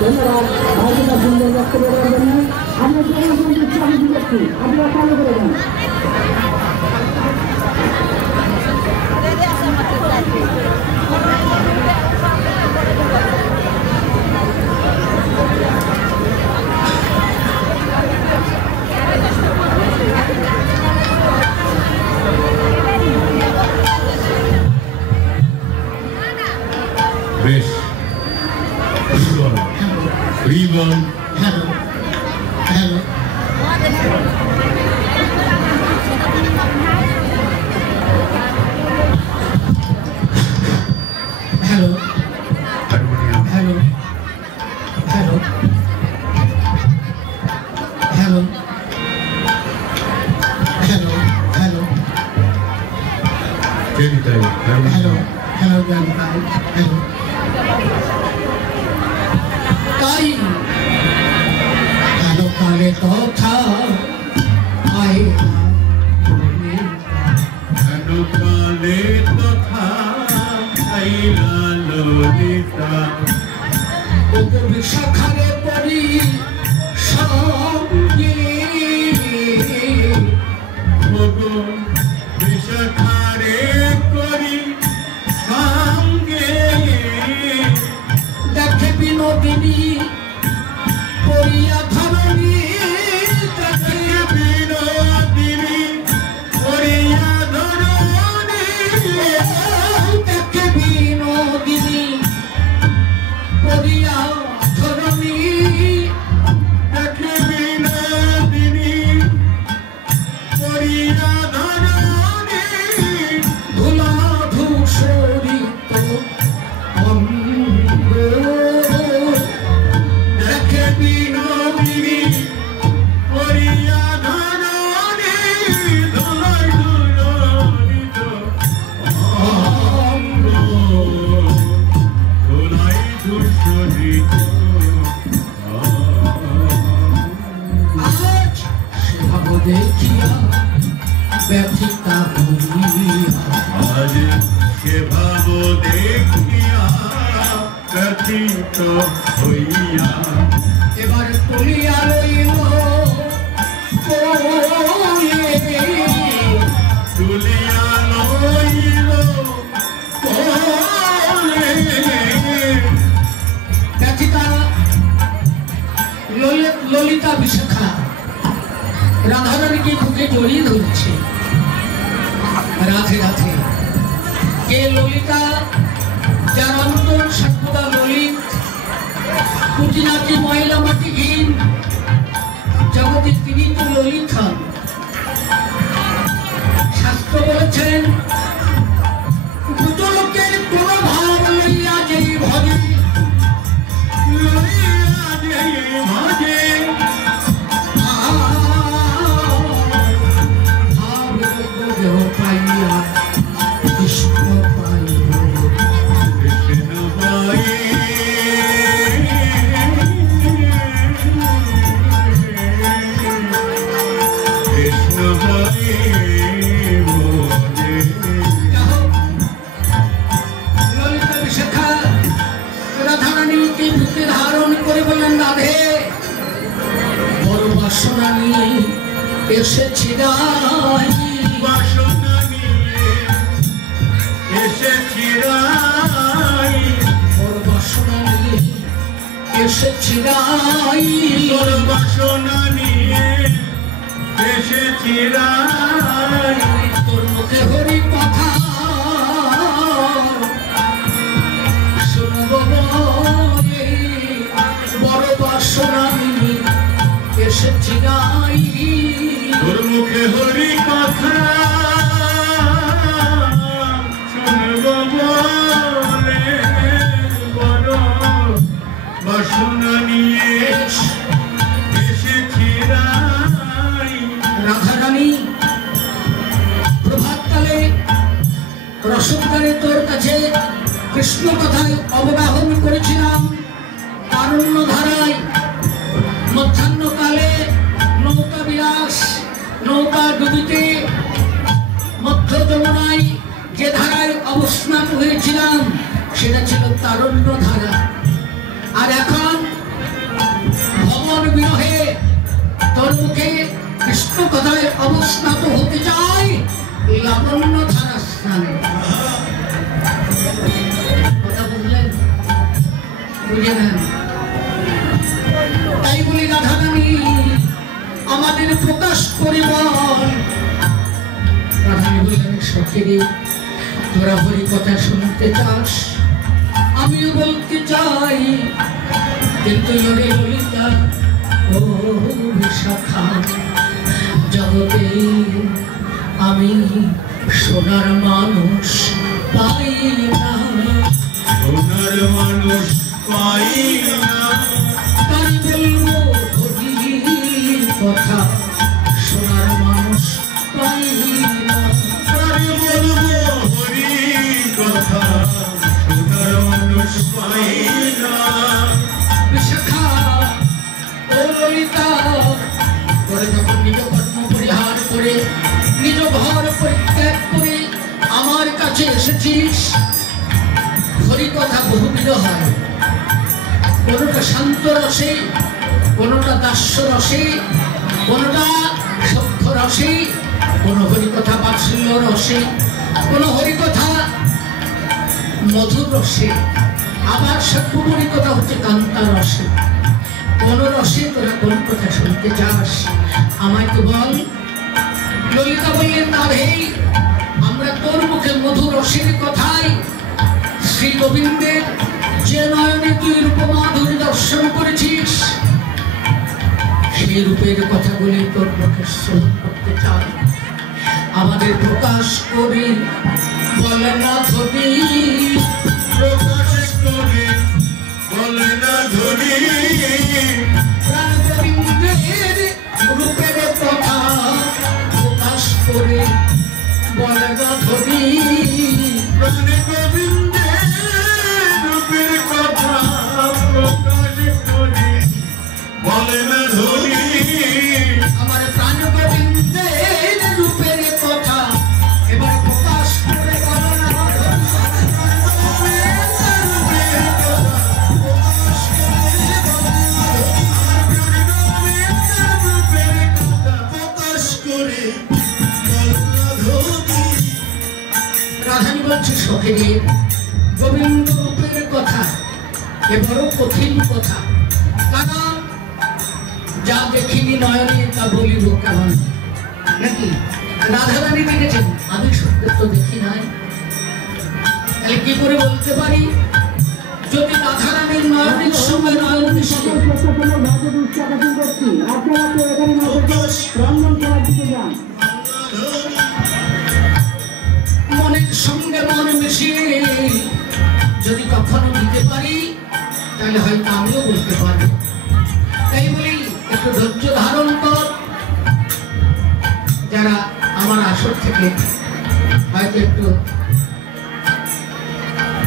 ধন্যবাদ ভাইটা সুন্দর বক্তব্য করার জন্য আমরা আমি দিচ্ছি আপনারা চালু করে দেন বেশ ribbon hello hello hello hello hello hello hello hello hello hello hello তাই কালো কালে কথা হয় কালো কালে কথা আইলা ললিতা ওকে বিশাখারে পড়ি সঙ্গে ভগো বিশাখারে করি সঙ্গে দেখে বিনোদিনী পড়িয়া ধরণী দেখে বিনোদিনী পড়িয়া ধরণী দেখে বিনোদিনী পড়িয়া ধরণী দেখে বিনোদিনী পড়িয়া ধরণী আজ সে ভাব দেখিয়া ব্যথিত হইয়া এবার তুলিয়া লইল কোলে, তুলিয়া লইল কোলে ব্যথিতা ললিতা বিশাখা রাধারানীকে বুকে জড়িয়ে ধরছে। রাধে রাধে। কে ললিতা? যার অন্তর সর্বদা ললিত, কুটিনাটি ময়লা মাটিহীন জগতে তিনি তো ললিত হন। শাস্ত্র বলেছেন দুটো লোকের কোন ভাব লইয়া যেই ভবে, লইয়া যেই ভজে দেহ পাইয়া কৃষ্ণ পাইব, কৃষ্ণ পাই কৃষ্ণ পাই ভজে ললিতা বিশাখা রাধারানীকে বুকে ধারণ করে বললেন, রাধে বড় বাসনা নিয়ে এসেছি রাই, বাসনা নিয়ে এসেছি রাই বড় বাসনা নিয়ে এসেছি রাই, তোর বাসনা নিয়ে এসেছি রাই তোর মুখে হরি কথা শুনব বলে, বড় বাসনা নিয়ে এসেছি রাই, তোর মুখে হরি কথা শুনব বলে বড় বাসনা নিয়ে এসেছি রাই রাধারানী প্রভাতকালে রসদকালে তোর কাছে কৃষ্ণ কথায় অবগাহন করেছিলাম তারণ্য ধারায়। মধ্যাহ্নকালে নৌকা বিলাস, নৌকা ডুবিতে মধ্য যমুনায় যে ধারায় অবস্নান হয়েছিলাম সেটা ছিল তারণ্য ধারা। আর এখন ভবন বিরহে তোর মুখে কৃষ্ণ কথায় অবস্নাত হতে চাই লাবণ্য ধারা স্নানে। কথা বুঝলেন? বুঝে নেন। তাই বলি রাধারানী আমাদের প্রকাশ পরিবল। রাধারানী বললেন, সখীরে তোরা হরি কথা শুনতে চাস, আমিও বলতে চাই, কিন্তু ললিতা ও বিশাখা জগতে আমি সোনার মানুষ পাই না, সোনার মানুষ পাই না তাই বলবো হরির কথা সোনার মানুষ পাই না, তাই বলবো হরি কথা সোনার মানুষ পাই না বিশাখা ও ললিতা করে যখন নিজ কর্ম পরিহার করে নিজ ঘর পরিত্যাগ করে আমার কাছে এসেছিস, হরি কথা বহুবিধ হয়, কোনোটা শান্ত রসে, কোনোটা দাস্য রসে, কোনোটা সখ্য রসে, কোনো হরিকথা বাৎসল্য রসে, কোনো হরিকথা মধুর রসে, আবার সখ্য হরিকথা হচ্ছে কান্তা রসে। কোন রসে তোরা কোন কথা শুনতে চাস আমায় তো বল। ললিতা বললেন, রাধে আমরা তোর মুখে মধুর রসের কথায় শ্রী গোবিন্দের যে নয়নে তুই রূপমাধুরী দর্শন করেছিস সেই রূপের কথাগুলি তোর মুখে শ্রবণ করতে চাই। আমাদের প্রকাশ কবি বলে না ধরি, প্রকাশ করে বলে না ধরি প্রাণ গোবিন্দের রূপের কথা প্রকাশ করে বলে না ধরি, প্রাণ গোবিন্দের রূপের কথা প্রকাশ করে বলে না ধরি আমার প্রাণ গোবিন্দের রূপের কথা এবার প্রকাশ করে বলে রাধানী বলছে সখে গোবিন্দ রূপের কথা এ বড় কঠিন কথা, কারণ যা দেখিনি নয়নে তা বলিব কেমন, নাকি? রাধারানী দেখেছেন, আমি সত্যের তো দেখি নাই, তাহলে কি করে বলতে পারি? যদি রাধারানীর নয়নের সঙ্গে নয়ন মিশিয়ে মনের সঙ্গে মন মিশিয়ে যদি কখনো দিতে পারি, তাহলে হয়তো আমিও বলতে পারি। তাই বলি একটু ধৈর্য ধারণ কর। যারা আমার আসর থেকে হয়তো একটু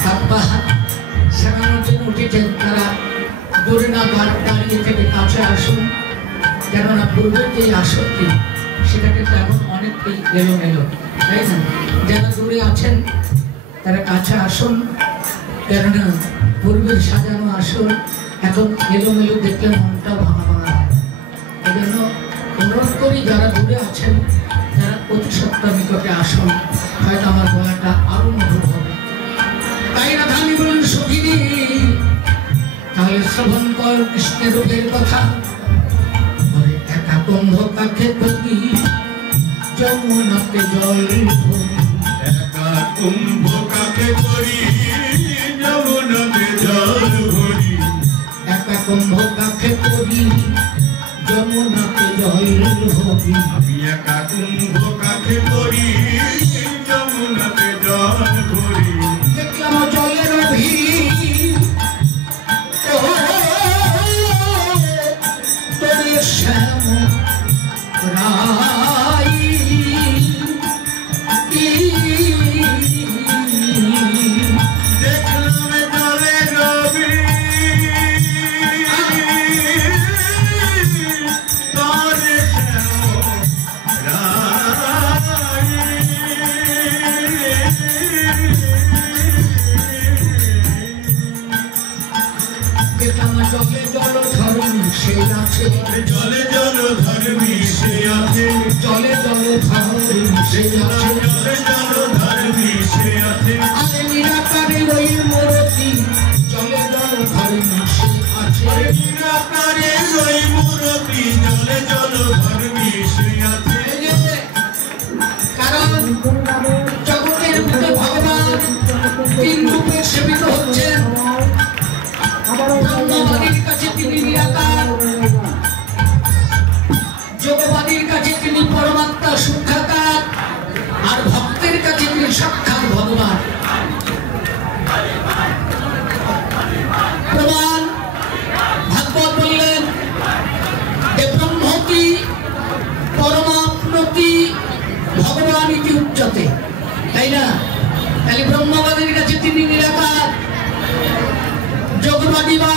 হাত পা সারানোর জন্য উঠেছেন, তারা দূরে না দাঁড়িয়ে থেকে কাছে আসুন, কেননা পূর্বের যে আসরটি সেটাকে তেমন অনেকটাই এলোমেলো, তাই না? যারা দূরে আছেন তারা কাছে আসুন, কেননা পূর্বের সাজানো আসন এখন এলোমেলো দেখলে মনটা ভাঙা ভাঙা। এই জন্য অনুরোধ করি যারা দূরে আছেন তারা অতি সত্তার নিকটে আসুন, হয়তো আমার গলাটা আরো মধুর হবে। তাই রাধানী বললেন সখিনী তাহলে শ্রবণ কর কৃষ্ণের রূপের কথা। একা কুম্ভ কাকে করি যমুনাতে জল ভরি, একা কুম্ভ কাকে করি যমুনাতে জল ভরি, একা কুম্ভ কাকে করি যমুনাতে জল ভরি, আমি একা কুম্ভ কাকে করি যমুনাতে জল ভরি। দেখলাম জলের ভিড় তোরে শ্যাম রাই, দেখলাম জলে রবি তোরে শ্যাম রাই। দেখলাম জলে জল ধর্মী সে আছে, জলে জল ধর্মী সে আছে, জলে জল ধর্মী সে আছে, জলে জল ধর্মী সে আছে। আরে নিরাকারে ওই মূর্তি জলে জল ধর্মী সে আছে, নিরাকারে ওই মূর্তি জলে জল ধর্মী সে আছে। কারণ জগতের বুকে ভগবান তিন রূপে সেবিত হচ্ছেন। ব্রহ্মবাদীর কাছে তিনি নিরাকার, যোগবাদীর কাছে তিনি পরমাত্মা সূক্ষ্মাকার, আর ভক্তের কাছে তিনি সাক্ষাৎ ভগবান। প্রমাণ ভাগবত বললেন যে ব্রহ্মতি পরমাপ্নতি ভগবান ইতি উচ্চতে, তাই না? তাহলে ব্রহ্মবাদীর কাছে তিনি নিরাকার, যোগবাদী বা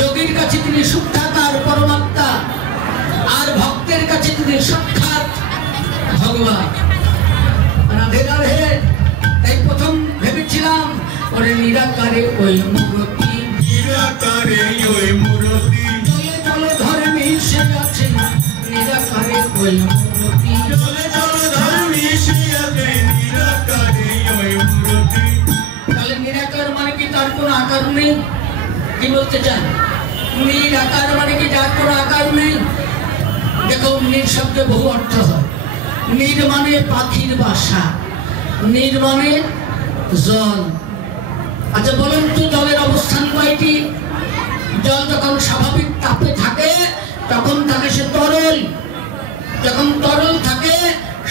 যোগীর কাছে তিনি সূক্ষ্মাকার পরমাত্মা, আর ভক্তের কাছে তিনি সাক্ষাৎ ভগবান। রাধে রাধে। তাই প্রথম ভেবেছিলাম ওরে নিরাকারে ওই মূর্তি, নিরাকারে ওই মূর্তি জলে জল ধর্মী সে আছে, নিরাকারে ওই মূর্তি। জলে জল ধর্মী সে আছে, নিরাকারে ওই মূর্তি। তাহলে নিরাকার মানে কি তার কোনো আকার নেই? কি বলতে চান? নিরাকার মানে কি যার কোনো আকার নেই? দেখো, নির শব্দে বহু অর্থ হয়। নির মানে পাখির বাসা, নির মানে জল। আচ্ছা বলুন তো, জলের অবস্থান কয়টি? জল যখন স্বাভাবিক তাপে থাকে তখন থাকে সে তরল, যখন তরল থাকে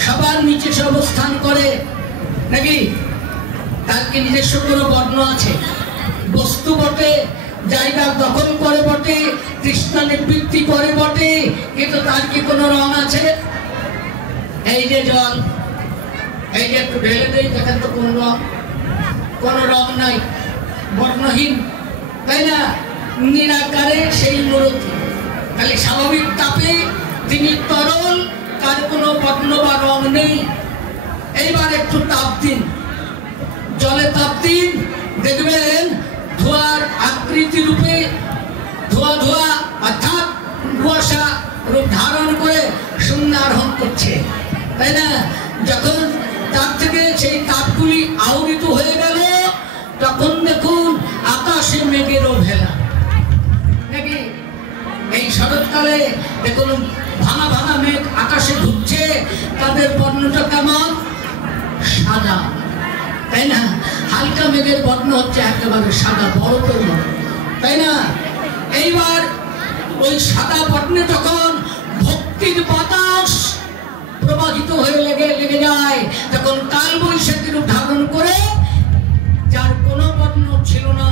সবার নিচে সে অবস্থান করে, নাকি? তার কি নিজস্ব কোনো বর্ণ আছে? বস্তু বটে, জায়গা দখল করে বটে, তৃষ্ণা নিবৃত্তি করে বটে, কিন্তু তার কি কোনো রং আছে? এই যে জল, এই যে একটু ঢেলে দেই, দেখেন তো কোন রং? কোনো রং নাই, বর্ণহীন, তাই না? নিরাকারে সেই মূর্তি। তাহলে স্বাভাবিক তাপে তিনি তরল, তার কোনো বর্ণ বা রং নেই। এইবার একটু তাপ দিন, জলে তাপ দিন, দেখবেন ধোঁয়ার আকৃতি রূপে ধোঁয়া ধোঁয়া অর্থাৎ কুয়াশা রূপ ধারণ করে শূন্য আরোহণ করছে, তাই না? যখন তার থেকে সেই তাপগুলি মেঘেরও ভেলা নাকি? এই শরৎকালে দেখুন ভাঙা ভাঙা মেঘ আকাশে ঘুরছে, তাদের বর্ণটা কেমন? সাদা, তাই না? হালকা মেঘের বর্ণ হচ্ছে একেবারে সাদা, বরফের মতো, তাই না? এইবার ওই সাদা বর্ণে যখন ভক্তির বাতাস প্রবাহিত হয়ে লেগে যায়, তখন কাল বৈশাখীর রূপ ধারণ করে, যার কোনো বর্ণ ছিল না,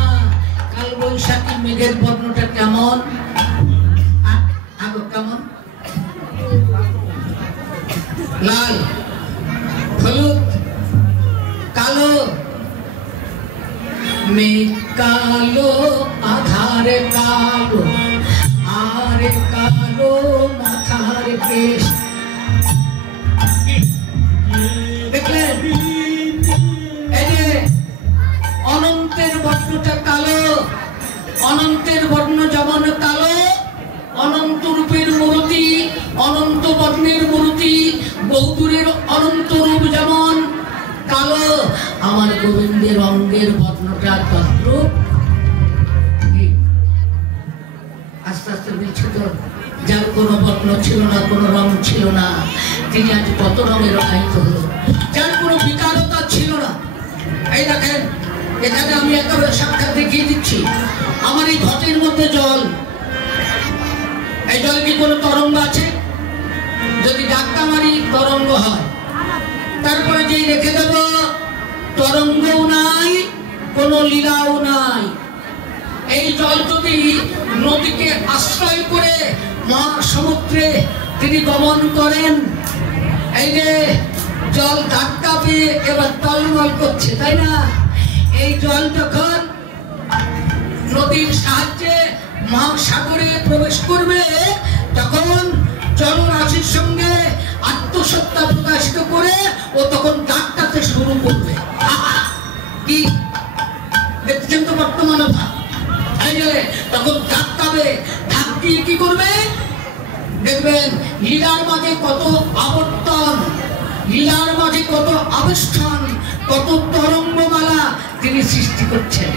কাল বৈশাখী মেঘের বর্ণটা কেমন? কেমন? লাল, হলুদ, কালো। মেঘ কালো, আধারে কালো, আরে কালো মাথার কেশ। দেখলেন এই যে অনন্তের বর্ণটা কালো, অনন্তের বর্ণ যেমন কালো, অনন্ত রূপের মূর্তি, অনন্ত বর্ণের মূর্তি, বহুদূরের অনন্ত রূপ যেমন কালো, আমার গোবিন্দের অঙ্গের বর্ণটা তদ্রূপ। আস্তে আস্তে বিচ্ছিত, যার কোনো বর্ণ ছিল না, কোনো রং ছিল না, তিনি আজ কত রঙে রঙায়িত হলো। যার কোনো বিকারতা ছিল না, এই দেখেন এখানে আমি একেবারে সাক্ষাৎ দেখিয়ে দিচ্ছি। আমার এই ঘটের মধ্যে জল, এই জল কি কোনো তরঙ্গ আছে? যদি ধাক্কা মারি তরঙ্গ হয়, তারপরে যে রেখে দেব তরঙ্গও নাই, কোনো লীলাও নাই। এই জল যদি নদীকে আশ্রয় করে মহাসমুদ্রে তিনি গমন করেন, এই যে জল ধাক্কা পেয়ে এবার টলমল করছে, তাই না? এই জল যখন নদীর সাহায্যে মহাসাগরে প্রবেশ করবে, তখন জলরাশির সঙ্গে আত্মসত্তা প্রকাশিত করে ও তখন ডাকটাতে শুরু করবে। কি দেখছেন তো বর্তমানে তখন ডাকাবে, ধাক্কিয়ে কি করবে? দেখবেন লীলার মাঝে কত আবর্তন, লীলার মাঝে কত আবেষ্টন, কত তরঙ্গমালা তিনি সৃষ্টি করছেন,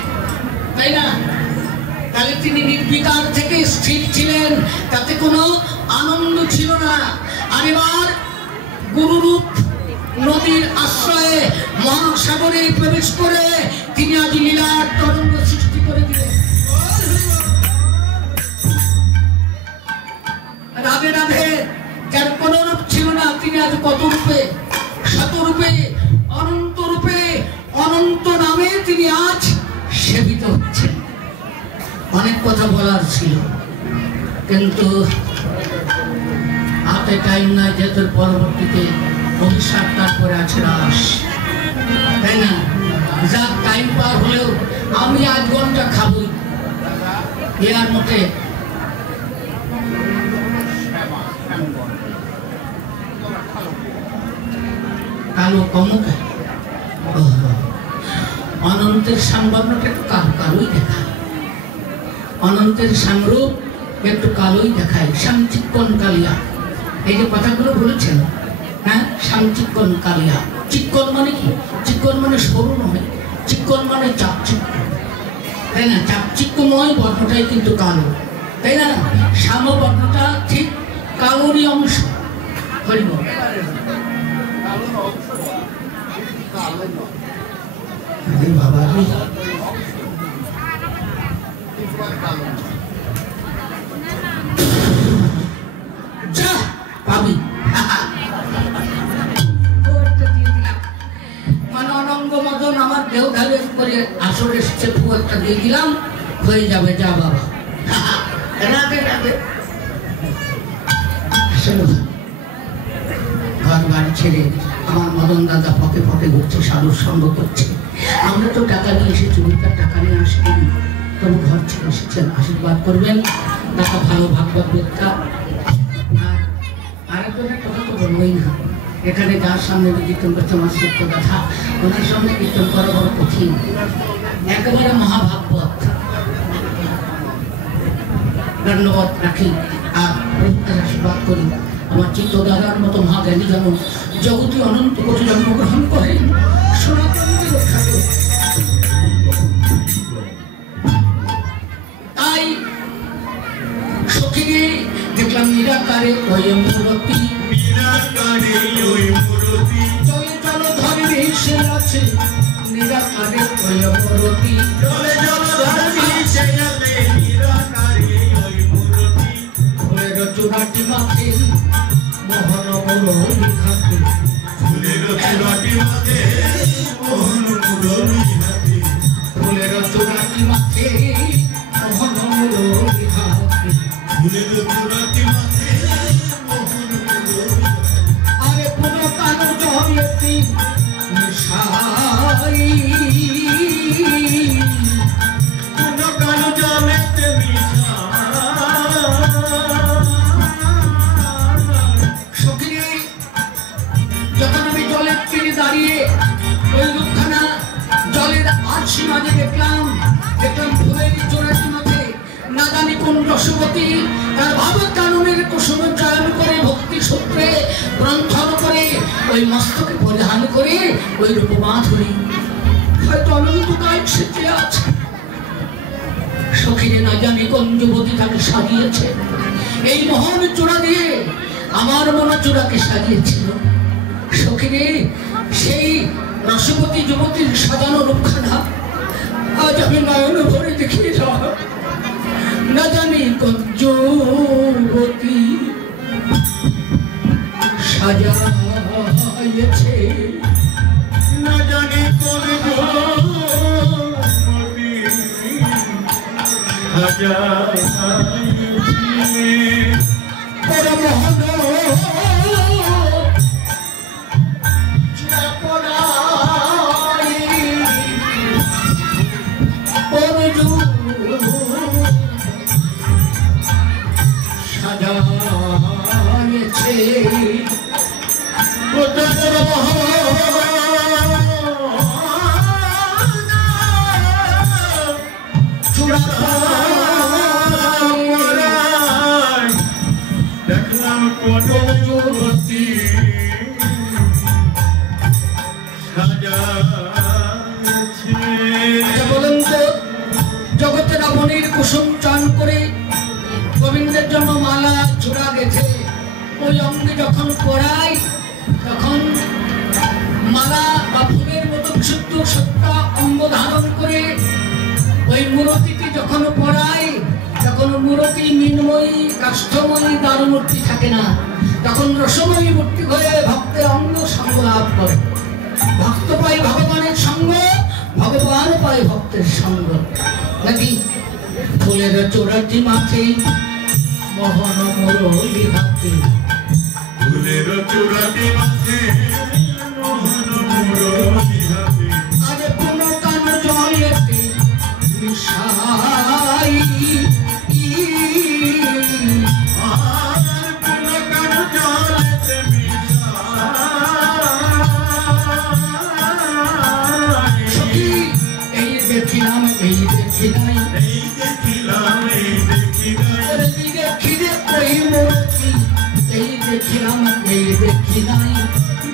তাই না? তাহলে তিনি নির্বিকার থেকে স্থির ছিলেন, তাতে কোনো আনন্দ ছিল না। আর এবার গুরুরূপ নদীর আশ্রয়ে মহাসাগরে প্রবেশ করে তিনি আজ লীলার তরঙ্গ সৃষ্টি করে দিলেন। রাধে রাধে, যার কোন রূপ ছিল না, তিনি আজ কত রূপে, শতরূপে, অনন্ত রূপে, অনন্ত নামে তিনি আজ সেবিত হচ্ছেন। অনেক কথা বলার ছিল, কিন্তু হাতে টাইম নাই, যেহেতু পরবর্তীতে ভবিষ্যৎ তারপরে আছে রাস, তাই না? যা টাইম পার হলেও আমি আধ ঘন্টা খাবো, এর মতে কালো কমকে অনন্তের সাংবর্ণটা একটু কালোই দেখায়, অনন্তের সাংরূপ একটু কালোই দেখায়। শ্যামচিক্কন কালিয়া, এই যে কথাগুলো বলেছেন, হ্যাঁ, শ্যামচিক্কন কালিয়া। চিক্কন মানে কি? চিক্কন মানে সরু নয়, চিক্কন মানে চাকচিক্য, তাই না? চাকচিক্যময় বর্ণটাই কিন্তু কালো, তাই না? শ্যাম বর্ণটা ঠিক কালোরই অংশ। হরিব বাবা, যা পাবি মানে অনঙ্গ মদন আমার দেহ ঢালে করে আসর এসছে, একটা দিয়ে দিলাম, হয়ে যাবে, যা বাবা। রাধে রাধে। ঘর বাড়ি ছেড়ে আমার মদন দাদা পকে পকে ঘুরছে, সাধুর সঙ্গ করছে। আমরা তো টাকা নিয়ে এসেছি, উল্টা টাকা নিয়ে আসেনি, তবু ঘর ছেড়ে এসেছেন, আশীর্বাদ করবেন। দাদা ভালো ভাগবত বেত্তা। আরেকজনের কথা তো বলবোই না, এখানে যার সামনে কীর্তন করছে আমার সত্য কথা, ওনার সামনে কীর্তন করা বড় কঠিন, একেবারে মহাভাগবত। ধন্যবাদ রাখি আর আশীর্বাদ করি আমার চিত্ত দাদার মতো মহাজ্ঞানী যেমন জগতে অনন্ত কোটি জন্মগ্রহণ করেন, সনাতনকে রক্ষা করে। ওই মূরতি নিরাকারে ওই মূরতি চলে চলো ধর্মে সে আছে নিরাকারে ওই মূরতি চলে চলো ধর্মে সে আছে নিরাকারে ওই মূরতি ফুলের চূড়াটি মাথে মোহন মুরলী হাতে ফুলের চূড়াটি মাঝে মোহন মুরলী হাতে ফুলের চূড়াটি মাথে মোহন মুরলী হাতে ফুলের চূড়াটি মাঝে মোহন মুরলী আরে পুরো কানো জলেতে মিশাই পুরো কালো জলেতে সখিরে যখন আমি জলের তীরে দাঁড়িয়ে ওই দুখানা জলের আরশি মাঝে দেখলাম ফুলের চূড়াটি মাঝে না জানি কোন রসবতী তার ভাবের কাননের কুসুম চয়ন করে ভক্তি সূত্রে গ্রন্থন করে ওই মস্তকে পরিধান করে ওই রূপমাধুরী হয়তো অনন্তকাল সেচে আছে। সখিরে না জানি কোন যুবতী তাকে সাজিয়েছে এই মহান চূড়া দিয়ে আমার মনে চূড়াকে সাজিয়েছিল। সখিরে সেই রসবতী যুবতীর সাজানো রূপখানা আজ আমি নয়ন ভরে দেখি না জানি কোন যুবতী সাজাইছে না জানি কোন যুবতী সাজাইছে পরমোহন সাজাইছে দেখলাম কোন যুবতী সাজাইছে বলেন তো জগতের রমণীর কুসুম চান করে গোবিন্দের জন্য মালা চূড়া গেছে ওই অঙ্গে যখন পড়াই তখন মালা বা ফুলের মতো বিশুদ্ধ সত্তা অঙ্গ ধারণ করে ওই মূরতিটি যখন পড়াই তখন মূরতি মৃন্ময়ী কাষ্ঠময়ী দ্বার মূর্তি থাকে না, তখন রসময়ী মূর্তি হয়ে ভক্তের অঙ্গ সঙ্গ লাভ করে। ভক্ত পায় ভগবানের সঙ্গ, ভগবান পায় ভক্তের সঙ্গ। নাকি ফুলের চূড়াটি মাথে মোহন মুরলী হাতে ফুলের চূড়াটি মাঝে মোহন মুরলী হাতে আরে কোন কান জলেতে মিশাই আর কোন কান জলেতে মিশাই সখী এই দেখিলাম এই দেখি নাই এই দেখিলাম এই দেখি নাই ওরে দেখি রে ওই মূর্তি এই দেখিলাম এই দেখি নাই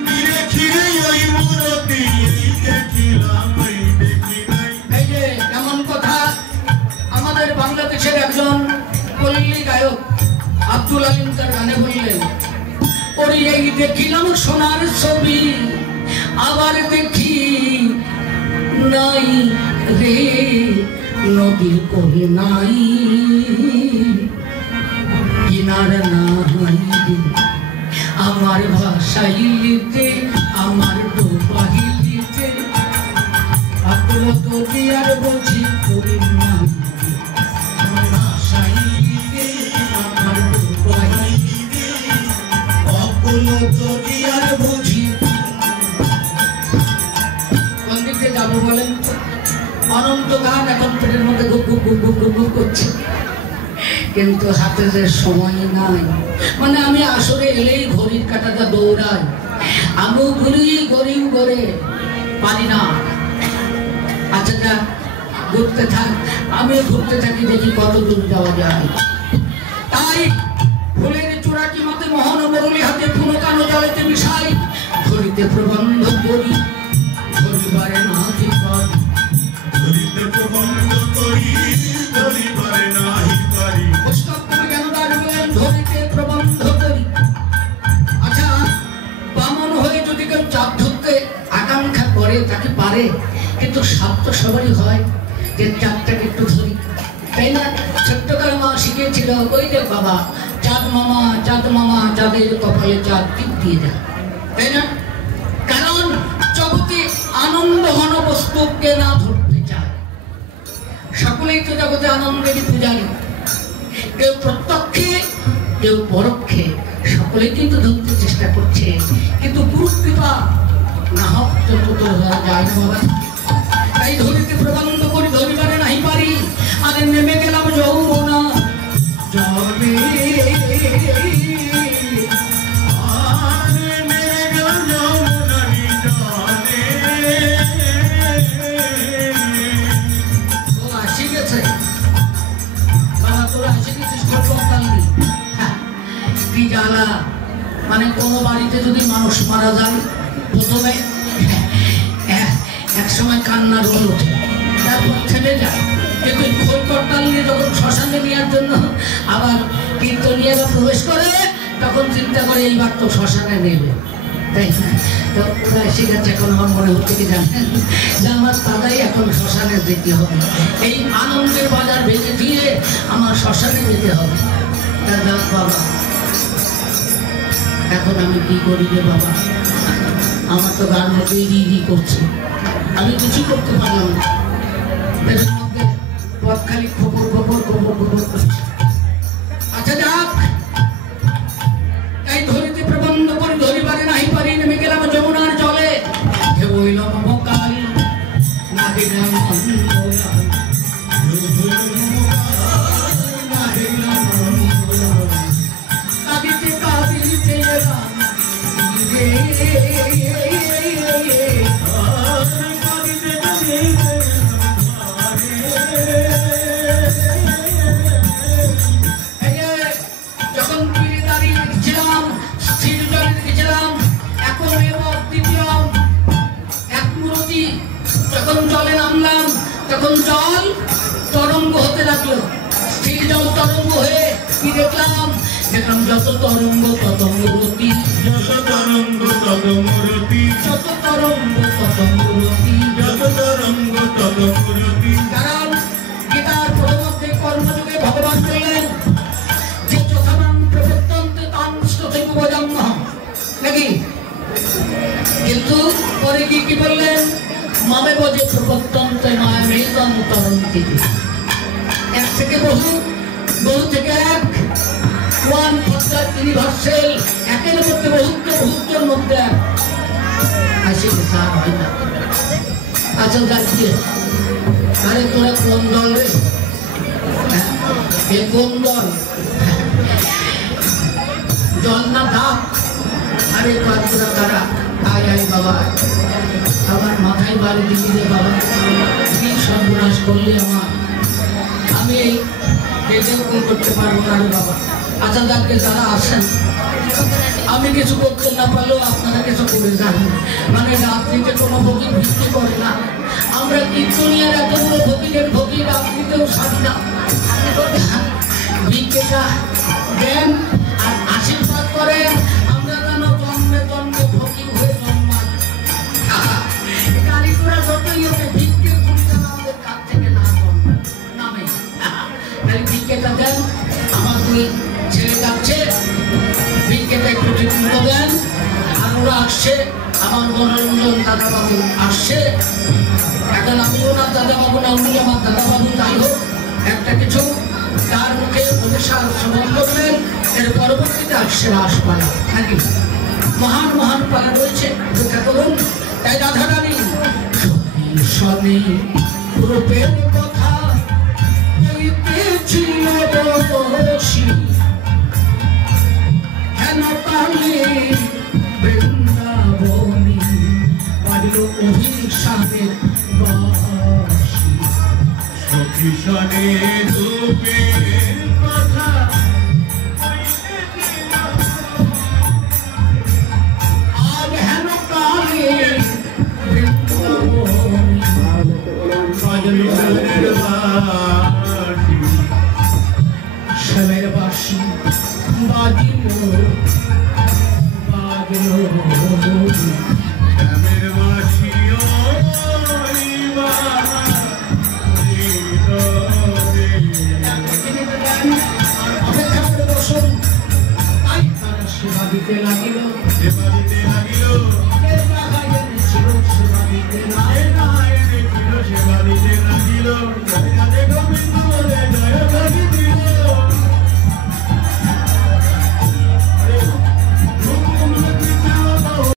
ধীরে ধীরে ওই মূরতি এই দেখিলাম এই দেখি নাই এই যে এমন কথা আমাদের বাংলাদেশের একজন পল্লী গায়ক আব্দুল আলিম তার গানে বললেন, ওরে এই দেখিলাম সোনার ছবি আবার দেখি নাই রে নদীর কোল নাই কিনার নাই আমার ভাষাইলিতে আমার ডোবাহিলিতে আগ্রত দিয়ার বুঝি করি না ভাষাইলিতে আমার ডোবাহিলিতে অকুলত দিয়ার বুঝি। কোন দিকে যাবো বলেন তো? অনন্ত গান এখন পেটের মধ্যে গুপ গুপ গুপ গুপ গুপ গুপ করছে, কিন্তু হাতে যে সময় নাই। মানে আমি আসলে এলেই ঘড়ির কাঁটাটা দৌড়াই, আমিও ঘুরি গরিব করে পারি না। আচ্ছা যা ঘুরতে থাক, আমিও ঘুরতে থাকি, দেখি কত দূর যাওয়া যায়। তাই ফুলের চূড়াটি মতে মোহন মুরলী হাতে পুনো কানো জলেতে মিশাই ধরিতে প্রবন্ধ করি ধরিবারে না পারি ধরিতে প্রবন্ধ করি ধরিবারে নাহি পারি পুস্তক কবি জ্ঞানদার বলেন ধরিতে প্রবন্ধ করি কিন্তু স্বার্থ সবারই হয় যে চাঁদটাকে একটু ধরি, তাই না? ছোট্টকালে মা শিখিয়েছিল, ওই যে বাবা চাঁদ মামা চাঁদের কপালে চাঁদ টিপ দিয়ে যায়, তাই না? কারণ জগতে আনন্দ ঘন বস্তুকে না ধরতে চায়। সকলেই তো জগতে আনন্দেরই পূজারী, কেউ প্রত্যক্ষে কেউ পরোক্ষে, সকলেই কিন্তু ধরতে চেষ্টা করছে, কিন্তু গুরু কৃপা না হোক যত যায় না বাবা। তাই ধরিতে প্রবন্ধ করি ধরিবারে নাই পারি, আরে নেমে গেলাম যৌবনা জলে। মানে কোনো বাড়িতে যদি মানুষ মারা যায় প্রথমে এক সময় কান্না রোল ওঠে, তারপর ছেড়ে যায়, কিন্তু খোল করতাল নিয়ে যখন শ্মশানে নেওয়ার জন্য আবার কীর্তনীয়রা প্রবেশ করে, তখন চিন্তা করে এইবার তো শ্মশানে নেবে, তাই না? তো ওরা এসে গেছে। এখন আমার মনে হচ্ছে কি জানেন, যে আমার দাদাই এখন শ্মশানে যেতে হবে, এই আনন্দের বাজার ভেঙে দিয়ে আমার শ্মশানে যেতে হবে। দাদা বাবা, এখন আমি কি করি রে বাবা, আমার তো গান মধ্যে রি করছে, আমি কিছু করতে পারলাম না। পেটের মধ্যে পথ খালি খবর করছে। আচ্ছা যাক, এই ধরিতে প্রবন্ধ করে ধরিবারে নাই পারি, নেমে গেলাম যমুনার জলে। হে বইল মমকাল না দিলাম তখন জল তরঙ্গ হতে লাগলো, স্থির জল তরঙ্গ হয়ে কি দেখলাম যত তরঙ্গ ততঙ্গরতি, যত তরঙ্গ ততঙ্গরতি, যত তরঙ্গ ততঙ্গরতি, যত তরঙ্গ ততঙ্গরতি। কারণ গীতার প্রথমে কর্মযোগে ভগবান বললেন যে যথামাং প্রবর্তন্তে তাং তথৈব ভজাম্যহম, নাকি? কিন্তু পরে কি বললেন? মামে বজে প্রবর্তন্তে মায়ামেতং তরন্তি। এক থেকে বহু, বহু থেকে এক, ওয়ান ফর্দার ইউনিভার্সাল, একের মধ্যে বহুত্ব, বহুত্বের মধ্যে এক। আসে স্যার হয় না। আচ্ছা যাচ্ছি, আরে তোরা কোন দল রে? এ কোন দল? জল না ধাপ? আরে তোরা তারা আয় আয় বাবা, আমার মাথায় বাড়ি দিবি রে বাবা, কি সর্বনাশ করলি আমার, আমি দেখেও কোন করতে পারবো না রে বাবা। আচ্ছা যাকে যারা আসেন, আমি কিছু করতে না পারলেও আপনারা কিছু করে যান। মানে রাত্রিতে কোনো ভোগী ভিত্তি করে না, আমরা কীর্তনিয়ার এতগুলো ভোগীদের ভোগী রাত্রিতেও সারি না। ভিক্ষেটা দেন আর আশীর্বাদ করেন, আমরা যেন জন্মে জন্মে ভোগী হয়ে জন্মাই। কারিগরা যতই ওকে ভিক্ষে যেন আমাদের কাছ থেকে না নামে, তাই ভিক্ষেটা দেন। আমার দুই ছেলে যাচ্ছে, ভিক্ষেটা একটু ঠিকমতো দেন। আর ওরা আসছে, আমার মনোরঞ্জন দাদাবাবু আসছে। এখন আমি ওনার দাদাবাবু না, উনি আমার দাদাবাবু, যাই হোক একটা কিছু তার মুখে অভিশাপ শ্রবণ করবেন। এর পরবর্তীতে আসছে রাসপালা, নাকি? মহান মহান পালা রয়েছে, অপেক্ষা করুন। তাই রাধারানী স্বামী রূপের কথা বলিতেছিল বসি, হেন কালে বৃন্দাবনী বাজল অভিশাপের বাঁশি। সখী সনে রূপের কথা আর হেন কালে বৃন্দাবনী বাজল ঈশ্বরের বাঁশি, শ্যামের বাঁশি বাজিল বাজিল। শ্যামের বাঁশি ওই জেলা